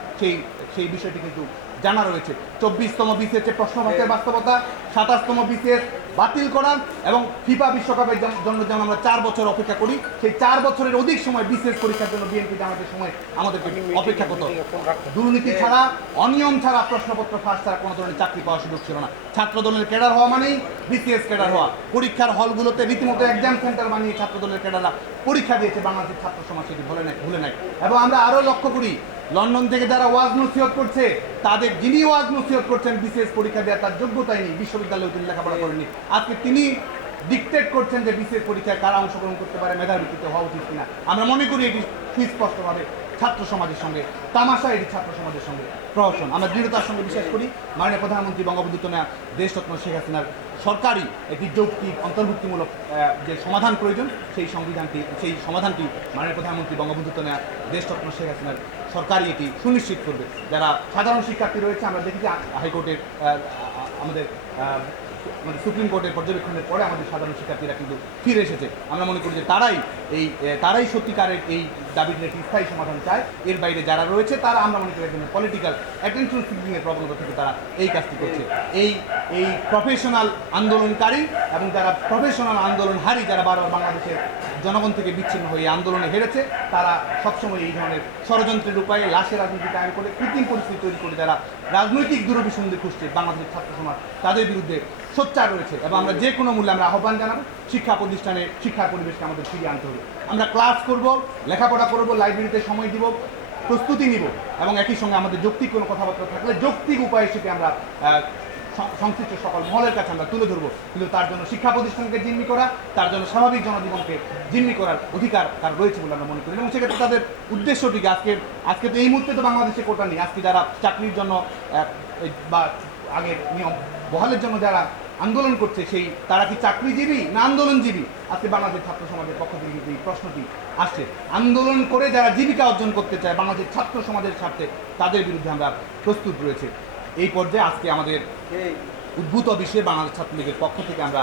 সেই বিষয়টি কিন্তু জানা রয়েছে। 24তম বিসিএস প্রশ্নপত্রের বাস্তবতা, 27তম বিসিএস বাতিল করা এবং ফিফা বিশ্বকাপের জন্য যেমন আমরা 4 বছর অপেক্ষা করি, সেই 4 বছরের অধিক সময় বিসিএস পরীক্ষার জন্য বিএনপি জামাতের সময় আমাদেরকে অপেক্ষা করতে হতো। দুর্নীতি ছাড়া, অনিয়ম ছাড়া, প্রশ্নপত্র ফাঁস ছাড়া কোনো ধরনের চাকরি পাওয়ার সুযোগ ছিল না। ছাত্রদলের ক্যাডার হওয়া মানেই বিসিএস ক্যাডার হওয়া। পরীক্ষার হলগুলোতে রীতিমতো এক্সাম সেন্টার বানিয়ে ছাত্রদলের ক্যাডাররা পরীক্ষা দিয়েছে, বাংলাদেশের ছাত্র সমাজ সেটি ভুলে নাই। এবং আমরা আরও লক্ষ্য করি, লন্ডন থেকে যারা ওয়াজ নসিহত করছে, তাদের যিনি ওয়াজ নসিহত করছেন বিসিএস পরীক্ষা দেওয়ার তার যোগ্যতাই নেই, বিশ্ববিদ্যালয়ে তিনি লেখাপড়া করেননি। আজকে তিনি ডিকটেট করছেন যে বিসিএস পরীক্ষায় কারা অংশগ্রহণ করতে পারে, মেধার ভিত্তিতে হওয়া উচিত কিনা। আমরা মনে করি এটি সুস্পষ্টভাবে ছাত্র সমাজের সঙ্গে তামাশা, এটি ছাত্র সমাজের সঙ্গে প্রহসন। আমরা দৃঢ়তার সঙ্গে বিশ্বাস করি মাননীয় প্রধানমন্ত্রী বঙ্গবন্ধু কন্যা দেশরত্ন শেখ হাসিনার সরকারি একটি যৌক্তিক অন্তর্ভুক্তিমূলক যে সমাধান প্রয়োজন, সেই সমাধানটি মাননীয় প্রধানমন্ত্রী বঙ্গবন্ধু কন্যা দেশরত্ন শেখ হাসিনার সরকারই এটি সুনিশ্চিত করবে। যারা সাধারণ শিক্ষার্থী রয়েছে, আমরা দেখি যে হাইকোর্টের আমাদের সুপ্রিম কোর্টের পর্যবেক্ষণের পরে আমাদের সাধারণ শিক্ষার্থীরা কিন্তু ফিরে এসেছে। আমরা মনে করি যে তারাই সত্যিকারের এই দাবির একটি স্থায়ী সমাধান চায়। এর বাইরে যারা রয়েছে তারা, আমরা মনে করি একজন পলিটিক্যাল অ্যাটেনশন সিকিংয়ের প্রবণতা থেকে তারা এই কাজটি করছে। এই প্রফেশনাল আন্দোলনকারী এবং যারা প্রফেশনাল আন্দোলনহারী, যারা বারবার বাংলাদেশের জনগণ থেকে বিচ্ছিন্ন হয়ে আন্দোলনে হেরেছে, তারা সবসময় এই ধরনের ষড়যন্ত্রের উপায়ে লাশের রাজনীতি কায়েম করে কৃত্রিম পরিস্থিতি তৈরি করে যারা রাজনৈতিক দূরভিসন্ধি খুঁজছে বাংলাদেশের ছাত্র সমাজ, তাদের বিরুদ্ধে সোচ্চার রয়েছে। এবং আমরা যে কোনো মূল্যে আমরা আহ্বান জানাবো, শিক্ষা প্রতিষ্ঠানে শিক্ষার পরিবেশকে আমাদের ফিরিয়ে আনতে হবে। আমরা ক্লাস করব, লেখাপড়া করব, লাইব্রেরিতে সময় দিব, প্রস্তুতি নিব এবং একই সঙ্গে আমাদের যৌক্তিক কোনো কথাবার্তা থাকলে যৌক্তিক উপায়ে সেটি আমরা সংশ্লিষ্ট সকল মহলের কাছে আমরা তুলে ধরবো। কিন্তু তার জন্য শিক্ষা প্রতিষ্ঠানকে জিম্মি করা, তার জন্য স্বাভাবিক জনজীবনকে জিম্মি করার অধিকার তার রয়েছে বলে আমরা মনে করি। এবং সেক্ষেত্রে তাদের উদ্দেশ্যটিকে আজকে তো এই মুহূর্তে তো বাংলাদেশে কোটা নেই। আজকে যারা চাকরির জন্য বা আগের নিয়ম বহালের জন্য যারা আন্দোলন করছে, তারা কি চাকরিজীবী না আন্দোলনজীবী? আজকে বাংলাদেশ ছাত্র সমাজের পক্ষ থেকে কিন্তু এই প্রশ্নটি আসছে। আন্দোলন করে যারা জীবিকা অর্জন করতে চায় বাংলাদেশ ছাত্র সমাজের স্বার্থে, তাদের বিরুদ্ধে আমরা প্রস্তুত রয়েছে। এই পর্যায়ে আজকে আমাদের উদ্ভূত বিষয়ে বাংলাদেশ ছাত্রলীগের পক্ষ থেকে আমরা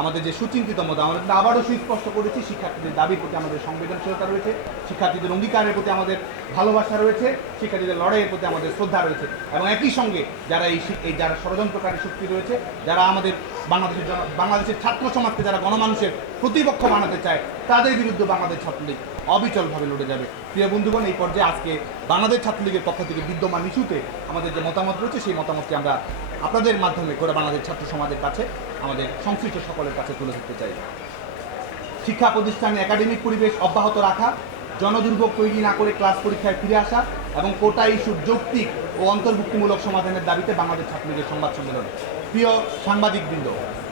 আমাদের যে সুচিন্তিত মত, আমরা আবারও সুস্পষ্ট করেছি, শিক্ষার্থীদের দাবির প্রতি আমাদের সংবেদনশীলতা রয়েছে, শিক্ষার্থীদের অঙ্গীকারের প্রতি আমাদের ভালোবাসা রয়েছে, শিক্ষার্থীদের লড়াইয়ের প্রতি আমাদের শ্রদ্ধা রয়েছে। এবং একই সঙ্গে যারা ষড়যন্ত্রকারী শক্তি রয়েছে, যারা আমাদের বাংলাদেশের ছাত্র সমাজকে যারা গণমানুষের প্রতিপক্ষ বানাতে চায়, তাদের বিরুদ্ধে বাংলাদেশ ছাত্রলীগ অবিচলভাবে লড়ে যাবে। প্রিয় বন্ধুগণ, এই পর্যায়ে আজকে বাংলাদেশ ছাত্রলীগের পক্ষ থেকে বিদ্যমান ইস্যুতে আমাদের যে মতামত রয়েছে, সেই মতামতটি আমরা আপনাদের মাধ্যমে করে বাংলাদেশ ছাত্র সমাজের কাছে, আমাদের সংশ্লিষ্ট সকলের কাছে তুলে ধরতে চাই। শিক্ষা প্রতিষ্ঠানে একাডেমিক পরিবেশ অব্যাহত রাখা, জনদুর্ভোগ তৈরি না করে ক্লাস পরীক্ষায় ফিরে আসা এবং কোটা ইস্যুর যৌক্তিক ও অন্তর্ভুক্তিমূলক সমাধানের দাবিতে বাংলাদেশ ছাত্রলীগের সংবাদ সম্মেলন। প্রিয় সাংবাদিকবৃন্দ,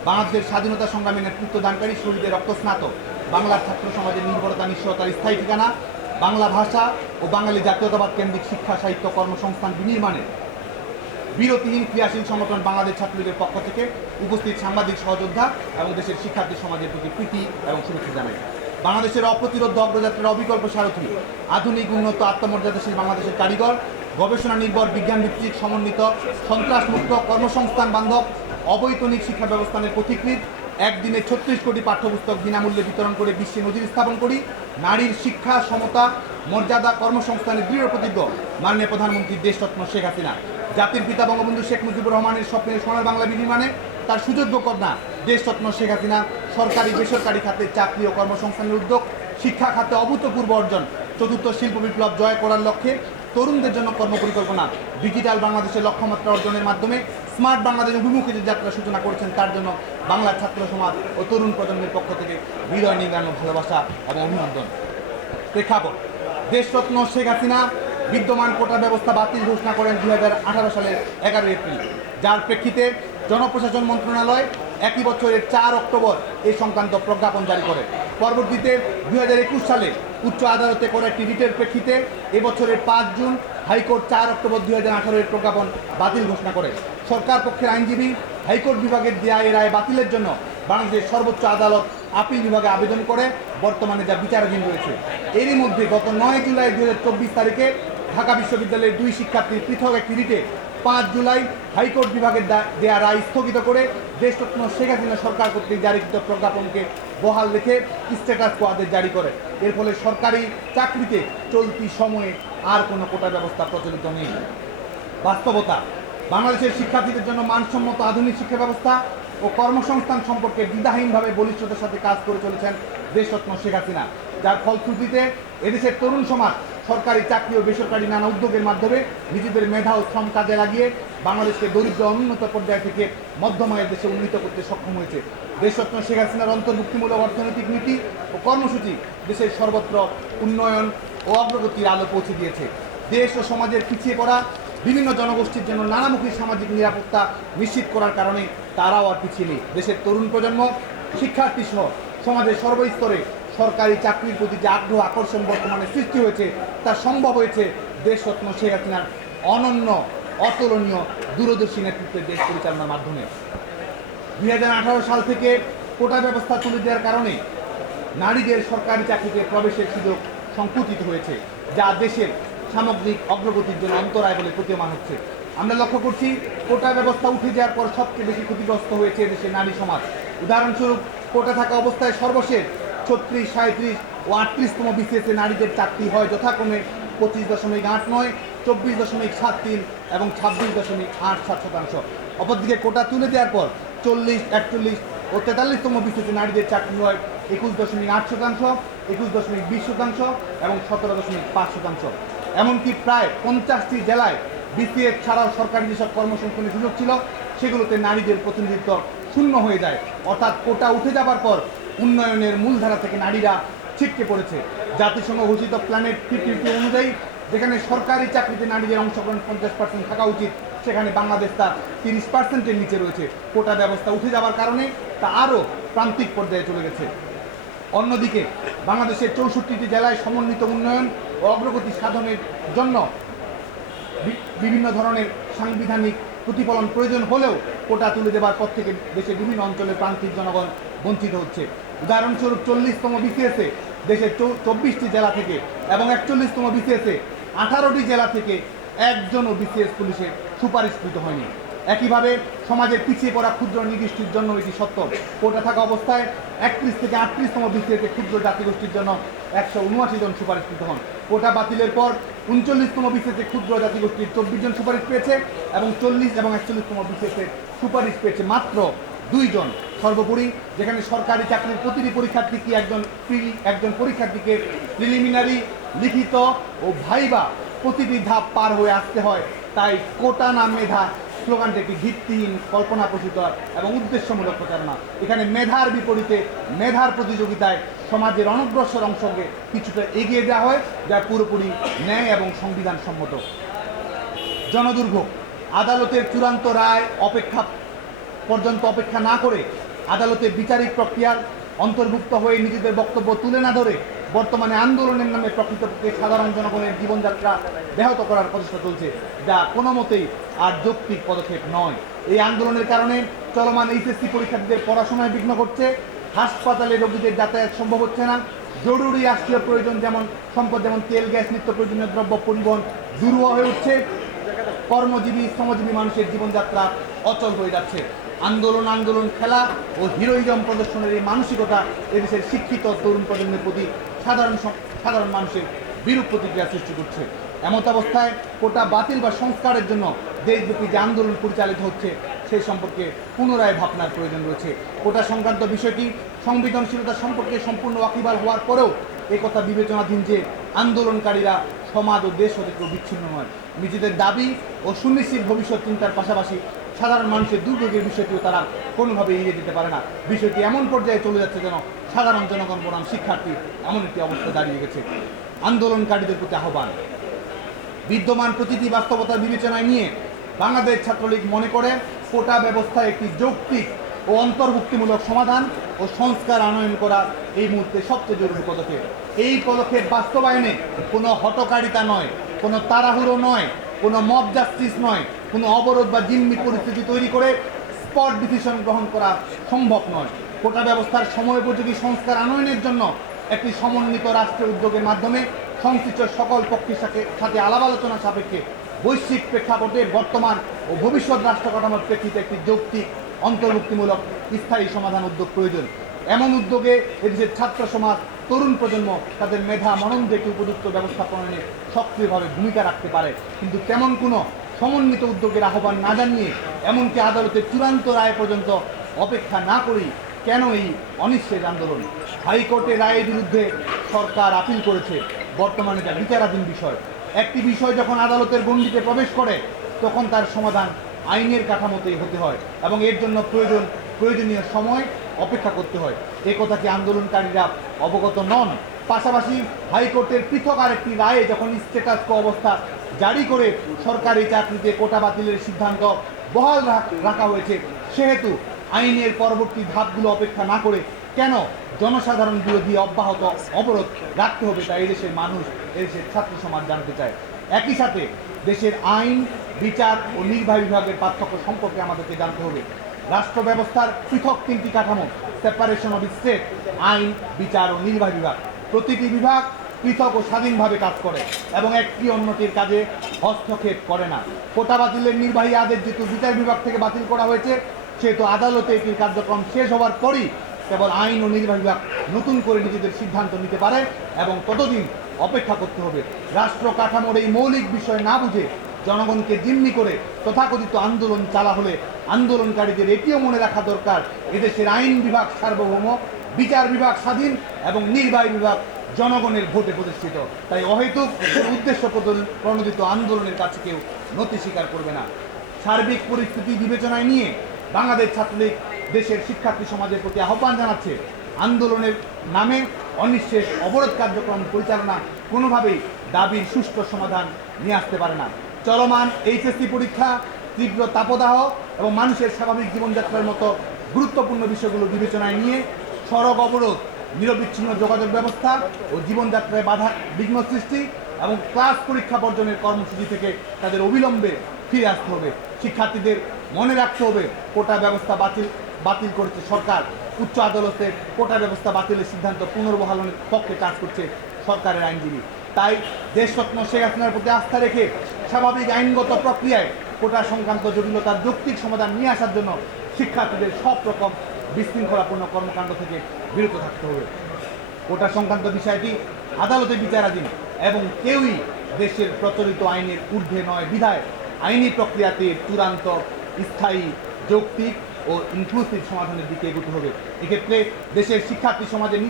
বাংলাদেশের স্বাধীনতা সংগ্রামে নেতৃত্ব দানকারী শহীদের রক্তস্নাত বাংলার ছাত্র সমাজের নির্ভরতা নিশ্চয়তার স্থায়ী ঠিকানা, বাংলা ভাষা ও বাঙালি জাতীয়তাবাদ কেন্দ্রিক শিক্ষা সাহিত্য কর্মসংস্থান বিনির্মাণে বিরতিহীন ক্রিয়াশীল সংগঠন বাংলাদেশ ছাত্রলীগের পক্ষ থেকে উপস্থিত সাংবাদিক সহযোদ্ধা এবং দেশের শিক্ষার্থী সমাজের প্রতি প্রীতি এবং শুভেচ্ছা জানাই। বাংলাদেশের অপ্রতিরোধ অগ্রযাত্রার অবিকল্প সারথী, আধুনিক উন্নত আত্মমর্যাদাশীল বাংলাদেশের কারিগর, গবেষণা নির্ভর বিজ্ঞান ভিত্তিক সমন্বিত সন্ত্রাসমুক্ত কর্মসংস্থান বান্ধব অবৈতনিক শিক্ষা ব্যবস্থানের পথিকৃৎ, একদিনে 36 কোটি পাঠ্যপুস্তক বিনামূল্যে বিতরণ করে বিশ্বে নজির স্থাপন করি, নারীর শিক্ষা সমতা মর্যাদা কর্মসংস্থানের দৃঢ় প্রতিজ্ঞ মাননীয় প্রধানমন্ত্রী দেশরত্ন শেখ হাসিনা, জাতির পিতা বঙ্গবন্ধু শেখ মুজিবুর রহমানের স্বপ্নের সোনার বাংলা বিনির্মাণে তার সুযোগ্য কন্যা দেশরত্ন শেখ হাসিনা সরকারি বেসরকারি খাতে চাকরি ও কর্মসংস্থানের উদ্যোগ, শিক্ষা খাতে অভূতপূর্ব অর্জন, চতুর্থ শিল্প বিপ্লব জয় করার লক্ষ্যে তরুণদের জন্য কর্মপরিকল্পনা, ডিজিটাল বাংলাদেশের লক্ষ্যমাত্রা অর্জনের মাধ্যমে স্মার্ট বাংলাদেশ অভিমুখে যে যাত্রা সূচনা করেছেন, তার জন্য বাংলার ছাত্র সমাজ ও তরুণ প্রজন্মের পক্ষ থেকে হৃদয় নিংড়ানো ভালোবাসা এবং অভিনন্দন। প্রেক্ষাপট: দেশরত্ন শেখ হাসিনা বিদ্যমান কোটা ব্যবস্থা বাতিল ঘোষণা করেন 2018 সালের 11 এপ্রিল, যার প্রেক্ষিতে জনপ্রশাসন মন্ত্রণালয় একই বছরের 4 অক্টোবর এই সংক্রান্ত প্রজ্ঞাপন জারি করে। পরবর্তীতে 2021 সালে উচ্চ আদালতে করা একটি রিটের প্রেক্ষিতে এবছরের 5 জুন হাইকোর্ট 4 অক্টোবর 2018 এর প্রজ্ঞাপন বাতিল ঘোষণা করে। সরকার পক্ষের আইনজীবী হাইকোর্ট বিভাগের দেয়া এই রায় বাতিলের জন্য বাংলাদেশের সর্বোচ্চ আদালত আপিল বিভাগে আবেদন করে, বর্তমানে যা বিচারাধীন রয়েছে। এরই মধ্যে গত 9 জুলাই 2024 তারিখে ঢাকা বিশ্ববিদ্যালয়ের 2 শিক্ষার্থীর পৃথক একটি রিটে 5 জুলাই হাইকোর্ট বিভাগের দেয়া রায় স্থগিত করে দেশরত্ন শেখ হাসিনা সরকার কর্তৃক জারিকৃত প্রজ্ঞাপনকে বহাল রেখে স্ট্যাটাস কো আদেশ জারি করে। এর ফলে সরকারি চাকরিতে চলতি সময়ে আর কোনো কোটা ব্যবস্থা প্রচলিত নেই। বাস্তবতা: বাংলাদেশের শিক্ষার্থীদের জন্য মানসম্মত আধুনিক শিক্ষা ব্যবস্থা ও কর্মসংস্থান সম্পর্কে দ্বিধাহীনভাবে বলিষ্ঠতার সাথে কাজ করে চলেছেন দেশরত্ন শেখ হাসিনা, যার ফলশ্রুতিতে এদেশের তরুণ সমাজ সরকারি চাকরি ও বেসরকারি নানা উদ্যোগের মাধ্যমে নিজেদের মেধা ও শ্রম কাজে লাগিয়ে বাংলাদেশকে দরিদ্র অনুন্নত পর্যায় থেকে মধ্যম আয়ের দেশে উন্নীত করতে সক্ষম হয়েছে। দেশরত্ন শেখ হাসিনার অন্তর্ভুক্তিমূলক অর্থনৈতিক নীতি ও কর্মসূচি দেশের সর্বত্র উন্নয়ন ও অগ্রগতির আলো পৌঁছে দিয়েছে। দেশ ও সমাজের পিছিয়ে পড়া বিভিন্ন জনগোষ্ঠীর জন্য নানামুখী সামাজিক নিরাপত্তা নিশ্চিত করার কারণে তারাও আর পিছিয়ে নেই। দেশের তরুণ প্রজন্ম, শিক্ষার্থী সহ সমাজের সর্বস্তরে সরকারি চাকরির প্রতি যে আগ্রহ আকর্ষণ বর্তমানে সৃষ্টি হয়েছে তা সম্ভব হয়েছে দেশরত্ন শেখ হাসিনার অনন্য অতুলনীয় দূরদর্শী নেতৃত্বে দেশ পরিচালনার মাধ্যমে। 2018 সাল থেকে কোটা ব্যবস্থা তুলে দেওয়ার কারণে নারীদের সরকারি চাকরিতে প্রবেশের সুযোগ সংকুচিত হয়েছে, যা দেশের সামগ্রিক অগ্রগতির জন্য অন্তরায় বলে প্রতীয়মান হচ্ছে। আমরা লক্ষ্য করছি কোটা ব্যবস্থা উঠে যাওয়ার পর সবচেয়ে বেশি ক্ষতিগ্রস্ত হয়েছে দেশের নারী সমাজ। উদাহরণস্বরূপ, কোটা থাকা অবস্থায় সর্বশেষ 36, 37 ও 38তম বিসিএসে নারীদের চাকরি হয় যথাক্রমে 25.89, 24.73 এবং 26.87%। অপরদিকে কোটা তুলে দেওয়ার পর 40, 41 ও 43তম বিসিএসে নারীদের চাকরি হয় 21.8%, 21.20% এবং 17.5%। এমনকি প্রায় 50টি জেলায় বিসিএস ছাড়াও সরকারি যেসব কর্মসংস্থানের সুযোগ ছিল সেগুলোতে নারীদের প্রতিনিধিত্ব শূন্য হয়ে যায়। অর্থাৎ কোটা উঠে যাবার পর উন্নয়নের মূলধারা থেকে নারীরা ছিটকে পড়েছে। জাতিসংঘ ঘোষিত প্ল্যানেট 50 অনুযায়ী যেখানে সরকারি চাকরিতে নারীদের অংশগ্রহণ 50% থাকা উচিত, সেখানে বাংলাদেশ তার 30%-এর নিচে রয়েছে। কোটা ব্যবস্থা উঠে যাওয়ার কারণে তা আরও প্রান্তিক পর্যায়ে চলে গেছে। অন্যদিকে বাংলাদেশের 64টি জেলায় সমন্বিত উন্নয়ন ও অগ্রগতি সাধনের জন্য বিভিন্ন ধরনের সাংবিধানিক প্রতিফলন প্রয়োজন হলেও কোটা তুলে দেওয়ার পর থেকে দেশের বিভিন্ন অঞ্চলের প্রান্তিক জনগণ বঞ্চিত হচ্ছে। উদাহরণস্বরূপ, 40তম বিসিএসে দেশের 24টি জেলা থেকে এবং 41তম বিসিএসে 18টি জেলা থেকে একজনও বিসিএস পুলিশের সুপারিশকৃত হয়নি। একইভাবে সমাজের পিছিয়ে পড়া ক্ষুদ্র নিগোষ্ঠীর জন্য এটি সত্য। কোটা থাকা অবস্থায় 31 থেকে 38তম বিসিএসে ক্ষুদ্র জাতিগোষ্ঠীর জন্য 179 জন সুপারিশকৃত হন। কোটা বাতিলের পর 39তম বিসিএসে ক্ষুদ্র জাতিগোষ্ঠীর 24 জন সুপারিশ পেয়েছে এবং 40 এবং 41তম বিসিএসে সুপারিশ পেয়েছে মাত্র 2 জন। সর্বোপরি, যেখানে সরকারি চাকরির প্রতিটি পরীক্ষার্থীকে একজন পরীক্ষার্থীকে প্রিলিমিনারি, লিখিত ও ভাইবা প্রতিটি ধাপ পার হয়ে আসতে হয়, তাই কোটা না মেধা স্লোগানটি একটি ভিত্তিহীন, কল্পনাপ্রসূত এবং উদ্দেশ্যমূলক প্রচারণা। এখানে মেধার বিপরীতে মেধার প্রতিযোগিতায় সমাজের অনগ্রসর অংশকে কিছুটা এগিয়ে দেওয়া হয়, যা পুরোপুরি ন্যায় এবং সংবিধান সম্মত। জনদুর্ভোগ, আদালতের চূড়ান্ত রায় পর্যন্ত অপেক্ষা না করে আদালতের বিচারিক প্রক্রিয়ার অন্তর্ভুক্ত হয়ে নিজেদের বক্তব্য তুলে না ধরে বর্তমানে আন্দোলনের নামে প্রকৃতপক্ষে সাধারণ জনগণের জীবনযাত্রা ব্যাহত করার প্রচেষ্টা চলছে, যা কোনো মতেই আর যৌক্তিক পদক্ষেপ নয়। এই আন্দোলনের কারণে চলমান এইচএসসি পরীক্ষার্থীদের পড়াশোনায় বিঘ্ন ঘটছে, হাসপাতালে রোগীদের যাতায়াত সম্ভব হচ্ছে না, জরুরি রাষ্ট্রীয় প্রয়োজন যেমন সম্পদ যেমন তেল, গ্যাস, নিত্য প্রয়োজনীয় দ্রব্য পরিবহন দুরূহ হয়ে উঠছে, কর্মজীবী শ্রমজীবী মানুষের জীবনযাত্রা অচল হয়ে যাচ্ছে। আন্দোলন খেলা ও হিরোইজম প্রদর্শনের এই মানসিকতা এদেশের শিক্ষিত তরুণ প্রজন্মের প্রতি সাধারণ মানুষের বিরূপ প্রতিক্রিয়া সৃষ্টি করছে। এমত অবস্থায় কোটা বাতিল বা সংস্কারের জন্য দেশব্যাপী যে আন্দোলন পরিচালিত হচ্ছে সেই সম্পর্কে পুনরায় ভাবনার প্রয়োজন রয়েছে। কোটা সংক্রান্ত বিষয়টি সংবেদনশীলতা সম্পর্কে সম্পূর্ণ ওয়াকিবহাল হওয়ার পরেও একথা বিবেচনাধীন যে আন্দোলনকারীরা সমাজ ও দেশ হতে কেউ বিচ্ছিন্ন নয়। নিজেদের দাবি ও সুনিশ্চিত ভবিষ্যৎ চিন্তার পাশাপাশি সাধারণ মানুষের দুর্ভোগের বিষয়টিও তারা কোনোভাবে এড়িয়ে যেতে পারে না। বিষয়টি এমন পর্যায়ে চলে যাচ্ছে যেন সাধারণ জনগণ বনাম শিক্ষার্থী এমন একটি অবস্থা দাঁড়িয়ে গেছে। আন্দোলনকারীদের প্রতি আহ্বান, বিদ্যমান প্রতিটি বাস্তবতা বিবেচনায় নিয়ে বাংলাদেশ ছাত্রলীগ মনে করে কোটা ব্যবস্থায় একটি যৌক্তিক ও অন্তর্ভুক্তিমূলক সমাধান ও সংস্কার আনয়ন করা এই মুহূর্তে সবচেয়ে জরুরি পদক্ষেপ। এই পদক্ষেপ বাস্তবায়নে কোনো হঠকারিতা নয়, কোনো তাড়াহুড়ো নয়, কোনো মব জাস্টিস নয়, কোনো অবরোধ বা জিম্মি পরিস্থিতি তৈরি করে স্পট ডিসিশন গ্রহণ করা সম্ভব নয়। কোটা ব্যবস্থার সময়োপযোগী সংস্কার আনয়নের জন্য একটি সমন্বিত রাষ্ট্রীয় উদ্যোগের মাধ্যমে সংশ্লিষ্ট সকল পক্ষের সাথে আলাপ আলোচনা সাপেক্ষে বৈশ্বিক প্রেক্ষাপটে বর্তমান ও ভবিষ্যৎ রাষ্ট্র কাঠামোর প্রেক্ষিতে একটি যৌক্তিক, অন্তর্ভুক্তিমূলক, স্থায়ী সমাধান উদ্যোগ প্রয়োজন। এমন উদ্যোগে এদেশের ছাত্র সমাজ, তরুণ প্রজন্ম তাদের মেধা মনন দেখে উপযুক্ত ব্যবস্থাপনায় সক্রিয়ভাবে ভূমিকা রাখতে পারে, কিন্তু তেমন কোনো সমন্বিত উদ্যোগের আহ্বান না জানিয়ে এমনকি আদালতের চূড়ান্ত রায় পর্যন্ত অপেক্ষা না করেই কেন এই অনিশ্চিত আন্দোলন? হাইকোর্টের রায়ের বিরুদ্ধে সরকার আপিল করেছে, বর্তমানে যা বিচারাধীন বিষয়। একটি বিষয় যখন আদালতের গণ্ডিতে প্রবেশ করে তখন তার সমাধান আইনের কাঠামোতেই হতে হয় এবং এর জন্য প্রয়োজনীয় সময় অপেক্ষা করতে হয়। এ কথা কি আন্দোলনকারীরা অবগত নন? পাশাপাশি হাইকোর্টের পৃথক আরেকটি রায়ে যখন স্ট্যাটাস কো অবস্থা জারি করে সরকারি চাকরিতে কোটা বাতিলের সিদ্ধান্ত বহাল রাখা হয়েছে, সেহেতু আইনের পরবর্তী ধাপগুলো অপেক্ষা না করে কেন জনসাধারণ বিরোধী অব্যাহত অবরোধ রাখতে হবে তা এদেশের মানুষ, এদেশের ছাত্র সমাজ জানতে চায়। একই সাথে দেশের আইন, বিচার ও নির্বাহী বিভাগের পার্থক্য সম্পর্কে আমাদেরকে জানতে হবে। রাষ্ট্র ব্যবস্থার পৃথক তিনটি কাঠামো, সেপারেশন অফ স্টেট, আইন, বিচার ও নির্বাহী বিভাগ। প্রতিটি বিভাগ পৃথক ও স্বাধীনভাবে কাজ করে এবং একটি অন্যটির কাজে হস্তক্ষেপ করে না। কোটা বাতিলের নির্বাহী আদেশ যেহেতু বিচার বিভাগ থেকে বাতিল করা হয়েছে, সেহেতু আদালতে এটির কার্যক্রম শেষ হওয়ার পরই কেবল আইন ও নির্বাহী বিভাগ নতুন করে নিজেদের সিদ্ধান্ত নিতে পারে এবং ততদিন অপেক্ষা করতে হবে। রাষ্ট্র কাঠামোর এই মৌলিক বিষয় না বুঝে জনগণকে জিম্মি করে তথাকথিত আন্দোলন চালা হলে আন্দোলনকারীদের এটিও মনে রাখা দরকার, এদেশের আইন বিভাগ সার্বভৌম, বিচার বিভাগ স্বাধীন এবং নির্বাহী বিভাগ জনগণের ভোটে প্রতিষ্ঠিত। তাই অহেতুক উদ্দেশ্য প্রণোদিত আন্দোলনের কাছে কেউ নতি স্বীকার করবে না। সার্বিক পরিস্থিতি বিবেচনায় নিয়ে বাংলাদেশ ছাত্রলীগ দেশের শিক্ষার্থী সমাজের প্রতি আহ্বান জানাচ্ছে, আন্দোলনের নামে অনিশ্চিত অবরোধ কার্যক্রম পরিচালনা কোনোভাবেই দাবির সুষ্ঠু সমাধান নিয়ে আসতে পারে না। চলমান এইচএসসি পরীক্ষা, তীব্র তাপদাহ এবং মানুষের স্বাভাবিক জীবনযাত্রার মতো গুরুত্বপূর্ণ বিষয়গুলো বিবেচনায় নিয়ে সড়ক অবরোধ, নিরবিচ্ছিন্ন যোগাযোগ ব্যবস্থা ও জীবনযাত্রায় বাধা বিঘ্ন সৃষ্টি এবং ক্লাস পরীক্ষা বর্জনের কর্মসূচি থেকে তাদের অবিলম্বে ফিরে আসতে হবে। শিক্ষার্থীদের মনে রাখতে হবে, কোটা ব্যবস্থা বাতিল করেছে সরকার। উচ্চ আদালতে কোটা ব্যবস্থা বাতিলের সিদ্ধান্ত পুনর্বহালের পক্ষে কাজ করছে সরকারের আইনজীবী। তাই দেশরত্ন শেখ হাসিনার প্রতি আস্থা রেখে স্বাভাবিক আইনগত প্রক্রিয়ায় কোটা সংক্রান্ত জটিলতার যৌক্তিক সমাধান নিয়ে আসার জন্য শিক্ষার্থীদের সব রকম বিশৃঙ্খলাপূর্ণ কর্মকাণ্ড থেকে বিরত থাকতে হবে। কোটা সংক্রান্ত বিষয়টি আদালতে বিচারাধীন এবং কেউই দেশের প্রচলিত আইনের ঊর্ধ্বে নয় বিধায় আইনি প্রক্রিয়াতে চূড়ান্ত, স্থায়ী, যৌক্তিক ও ইনক্লুসিভ সমাধানের দিকে এগোতে হবে। এক্ষেত্রে দেশের শিক্ষার্থী সমাজের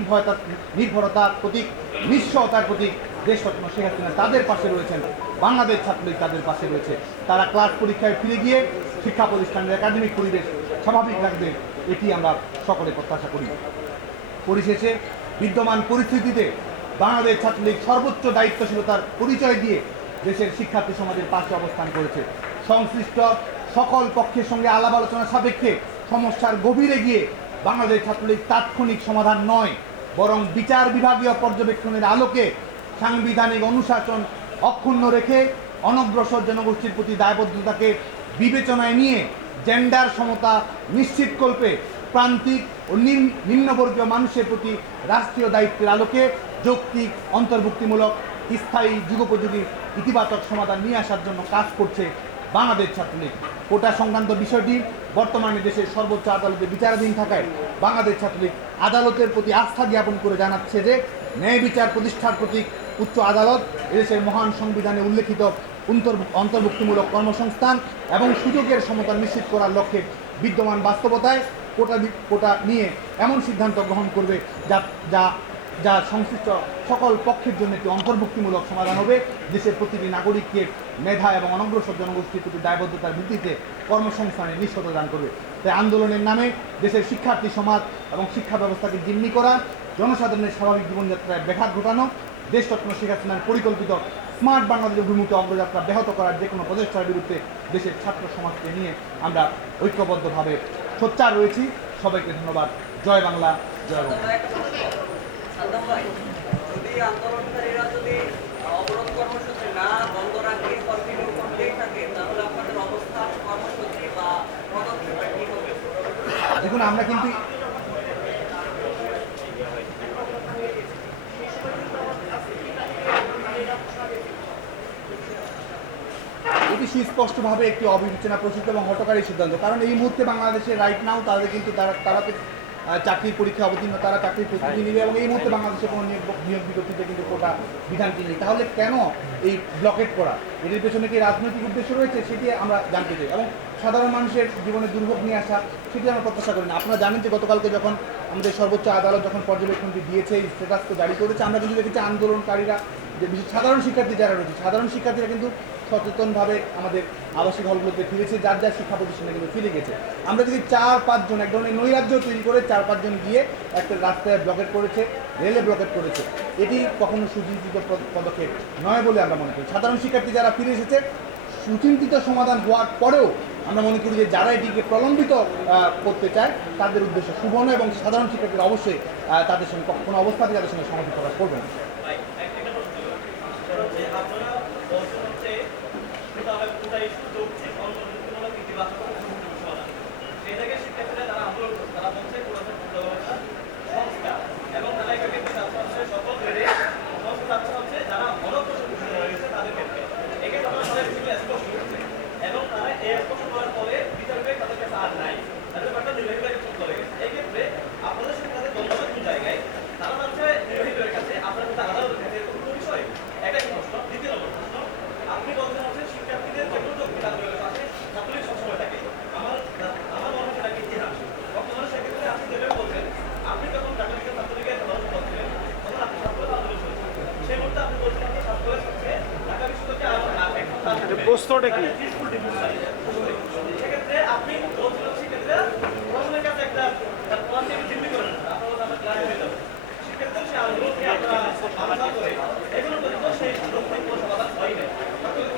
নির্ভরতার প্রতীক, নিঃস্বতার প্রতীক দেশরত্ন শেখ হাসিনা তাদের পাশে রয়েছেন, বাংলাদেশ ছাত্রলীগ তাদের পাশে রয়েছে। তারা ক্লাস পরীক্ষায় ফিরে গিয়ে শিক্ষা প্রতিষ্ঠানের একাডেমিক পরিবেশ স্বাভাবিক রাখবে, এটি আমরা সকলে প্রত্যাশা করি। পরিশেষে বিদ্যমান পরিস্থিতিতে বাংলাদেশ ছাত্রলীগ সর্বোচ্চ দায়িত্বশীলতার পরিচয় দিয়ে দেশের শিক্ষার্থী সমাজের পাশে অবস্থান করেছে। সংশ্লিষ্ট সকল পক্ষের সঙ্গে আলাপ আলোচনা সাপেক্ষে সমস্যার গভীরে গিয়ে বাংলাদেশ ছাত্রলীগ তাৎক্ষণিক সমাধান নয়, বরং বিচার বিভাগীয় পর্যবেক্ষণের আলোকে সাংবিধানিক অনুশাসন অক্ষুণ্ণ রেখে অনগ্রসর জনগোষ্ঠীর প্রতি দায়বদ্ধতাকে বিবেচনায় নিয়ে জেন্ডার সমতা নিশ্চিতকল্পে প্রান্তিক ও নিম্নবর্গীয় মানুষের প্রতি রাষ্ট্রীয় দায়িত্বের আলোকে যৌক্তিক, অন্তর্ভুক্তিমূলক, স্থায়ী, যুগোপযোগী ইতিবাচক সমাধান নিয়ে আসার জন্য কাজ করছে বাংলাদেশ ছাত্রলীগ। কোটা সংক্রান্ত বিষয়টি বর্তমানে দেশের সর্বোচ্চ আদালতে বিচারাধীন থাকায় বাংলাদেশ ছাত্রলীগ আদালতের প্রতি আস্থা জ্ঞাপন করে জানাচ্ছে যে ন্যায় বিচার প্রতিষ্ঠার প্রতীক উচ্চ আদালত এদেশের মহান সংবিধানে উল্লেখিত অন্তর্ভুক্তিমূলক কর্মসংস্থান এবং সুযোগের সমতা নিশ্চিত করার লক্ষ্যে বিদ্যমান বাস্তবতায় কোটা নিয়ে এমন সিদ্ধান্ত গ্রহণ করবে যা সংশ্লিষ্ট সকল পক্ষের জন্য একটি অন্তর্ভুক্তিমূলক সমাধান হবে, দেশের প্রতিটি নাগরিককে মেধা এবং অনগ্রসর জনগোষ্ঠীর প্রতি দায়বদ্ধতার ভিত্তিতে কর্মসংস্থানের নিশ্চয়তা দান করবে। তাই আন্দোলনের নামে দেশের শিক্ষার্থী সমাজ এবং শিক্ষা ব্যবস্থাকে জিম্মি করা, জনসাধারণের স্বাভাবিক জীবনযাত্রায় ব্যাঘাত ঘটানো, দেশরত্ন শেখ হাসিনার পরিকল্পিত স্মার্ট বাংলাদেশ অভিমুখে অগ্রযাত্রা ব্যাহত করার যে কোনো প্রচেষ্টার বিরুদ্ধে দেশের ছাত্র সমাজকে নিয়ে আমরা ঐক্যবদ্ধভাবে সোচ্চার রয়েছি। সবাইকে ধন্যবাদ। জয় বাংলা, জয় বাংলা। যদি আন্দোলনকারীরা যদি অবরোধ কর্মসূচি না বন্ধ রাখে, কন্টিনিউ করতেই থাকে, তাহলে আপনাদের অবস্থান, কর্মসূচি বা পদক্ষেপটা কি হবে? দেখুন, আমরা কিন্তু এটি সুস্পষ্টভাবে একটি অবিবেচনা প্রসূত এবং হঠকারী সিদ্ধান্ত। কারণ এই মুহূর্তে বাংলাদেশের রাইট নাও তাদের কিন্তু তারা চাকরির পরীক্ষা অবতীর্ণ, তারা চাকরির প্রস্তুতি নেবে এবং এই মুহূর্তে বাংলাদেশে কোনো নিয়োগ বিজ্ঞপ্তিতে কিন্তু কোটা বিধানটি নেই। তাহলে কেন এই ব্লকেট করা? এটির পেছনে কি রাজনৈতিক উদ্দেশ্য রয়েছে? সেটি আমরা জানতে চাই এবং সাধারণ মানুষের জীবনে দুর্ভোগ নিয়ে আসা সেটি আমরা প্রত্যাশা করি না। আপনারা জানেন যে গতকালকে যখন আমাদের সর্বোচ্চ আদালত যখন পর্যবেক্ষণটি দিয়েছে, এই স্ট্যাটাসকে জারি করেছে, আমরা কিন্তু দেখেছি আন্দোলনকারীরা যে বিশেষ সাধারণ শিক্ষার্থী যারা রয়েছে, সাধারণ শিক্ষার্থীরা কিন্তু সচেতনভাবে আমাদের আবাসিক হলগুলোতে ফিরেছে, যার যার শিক্ষা প্রতিষ্ঠানে কিন্তু ফিরে গেছে। আমরা যদি 4-5 জন এক ধরনের নৈরাজ্য তৈরি করে 4-5 জন গিয়ে একটা রাস্তায় ব্লকেট করেছে, রেলে ব্লকেট করেছে, এটি কখনো সুচিন্তিত পদক্ষেপ নয় বলে আমরা মনে করি। সাধারণ শিক্ষার্থী যারা ফিরে এসেছে, সুচিন্তিত সমাধান হওয়ার পরেও আমরা মনে করি যে যারা এটিকে প্রলম্বিত করতে চায় তাদের উদ্দেশ্য শুভ নয় এবং সাধারণ শিক্ষার্থীরা অবশ্যই তাদের সঙ্গে কোনো অবস্থাতে তাদের সঙ্গে সমাধি প্রকাশ করবে না। প্রশ্নটা কি?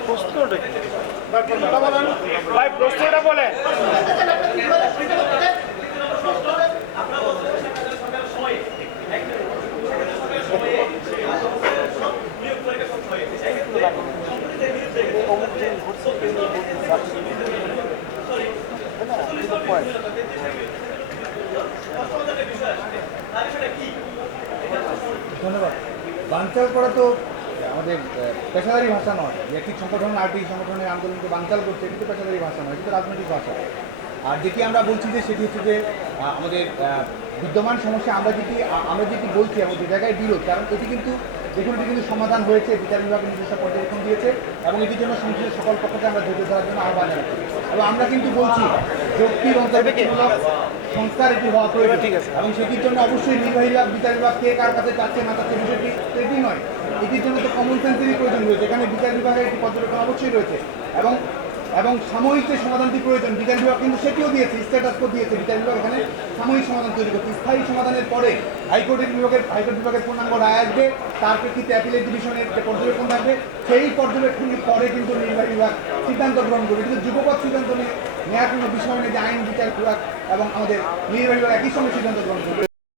প্রশ্নটা কি ভাই? প্রশ্নটা বলে ধন্যবাদ। বানচাল করা তো আমাদের পেশাদারি ভাষা নয়। একটি সংগঠন আরটি সংগঠনের আন্দোলনকে বানচাল করছে, কিন্তু পেশাদারি ভাষা নয়, কিন্তু রাজনৈতিক ভাষা। আর যেটি আমরা বলছি যে সেটি হচ্ছে যে আমাদের বিদ্যমান সমস্যা আমরা যেটি বলছি এবং যে জায়গায় বিরোধ, কারণ এটি কিন্তু দেখুন এটি কিন্তু সমাধান হয়েছে, বিচার বিভাগ নিজস্ব পর্যবেক্ষণ দিয়েছে এবং এটির জন্য সংশ্লিষ্ট সকল পক্ষকে আমরা ধৈর্য ধরার জন্য আহ্বান জানাচ্ছি এবং আমরা কিন্তু বলছি যৌক্তিক অন্তর্ভুক্তিমূলক সংস্কার এটি হওয়া প্রয়োজন এবং সেটির জন্য অবশ্যই নির্বাহী বিভাগ বিচার বিভাগ কে কার কাছে চাচ্ছে না চাচ্ছে বিষয়টি এটি নয়, এটির জন্য তো কমন সেন্সেরই প্রয়োজন রয়েছে। এখানে বিচার বিভাগের একটি পর্যবেক্ষণ অবশ্যই রয়েছে এবং সাময়িক যে সমাধানটি প্রয়োজন, বিচার বিভাগ কিন্তু সেটিও দিয়েছে, স্ট্যাটাস কোড দিয়েছে। বিচার বিভাগ এখানে সাময়িক সমাধান তৈরি করছে। স্থায়ী সমাধানের পরে হাইকোর্ট বিভাগের পূর্ণাঙ্গ রায় আসবে, তার প্রেক্ষিতে অ্যাপিলেট ডিভিশনের যে পর্যবেক্ষণ থাকবে, সেই পর্যবেক্ষণের পরে কিন্তু নির্বাহী বিভাগ সিদ্ধান্ত গ্রহণ করবে। কিন্তু যুগপৎ সিদ্ধান্ত নেওয়ার কোনো বিষয় নেই যে আইন বিচার বিভাগ এবং আমাদের নির্বাহী বিভাগ একই সঙ্গে সিদ্ধান্ত গ্রহণ করবে।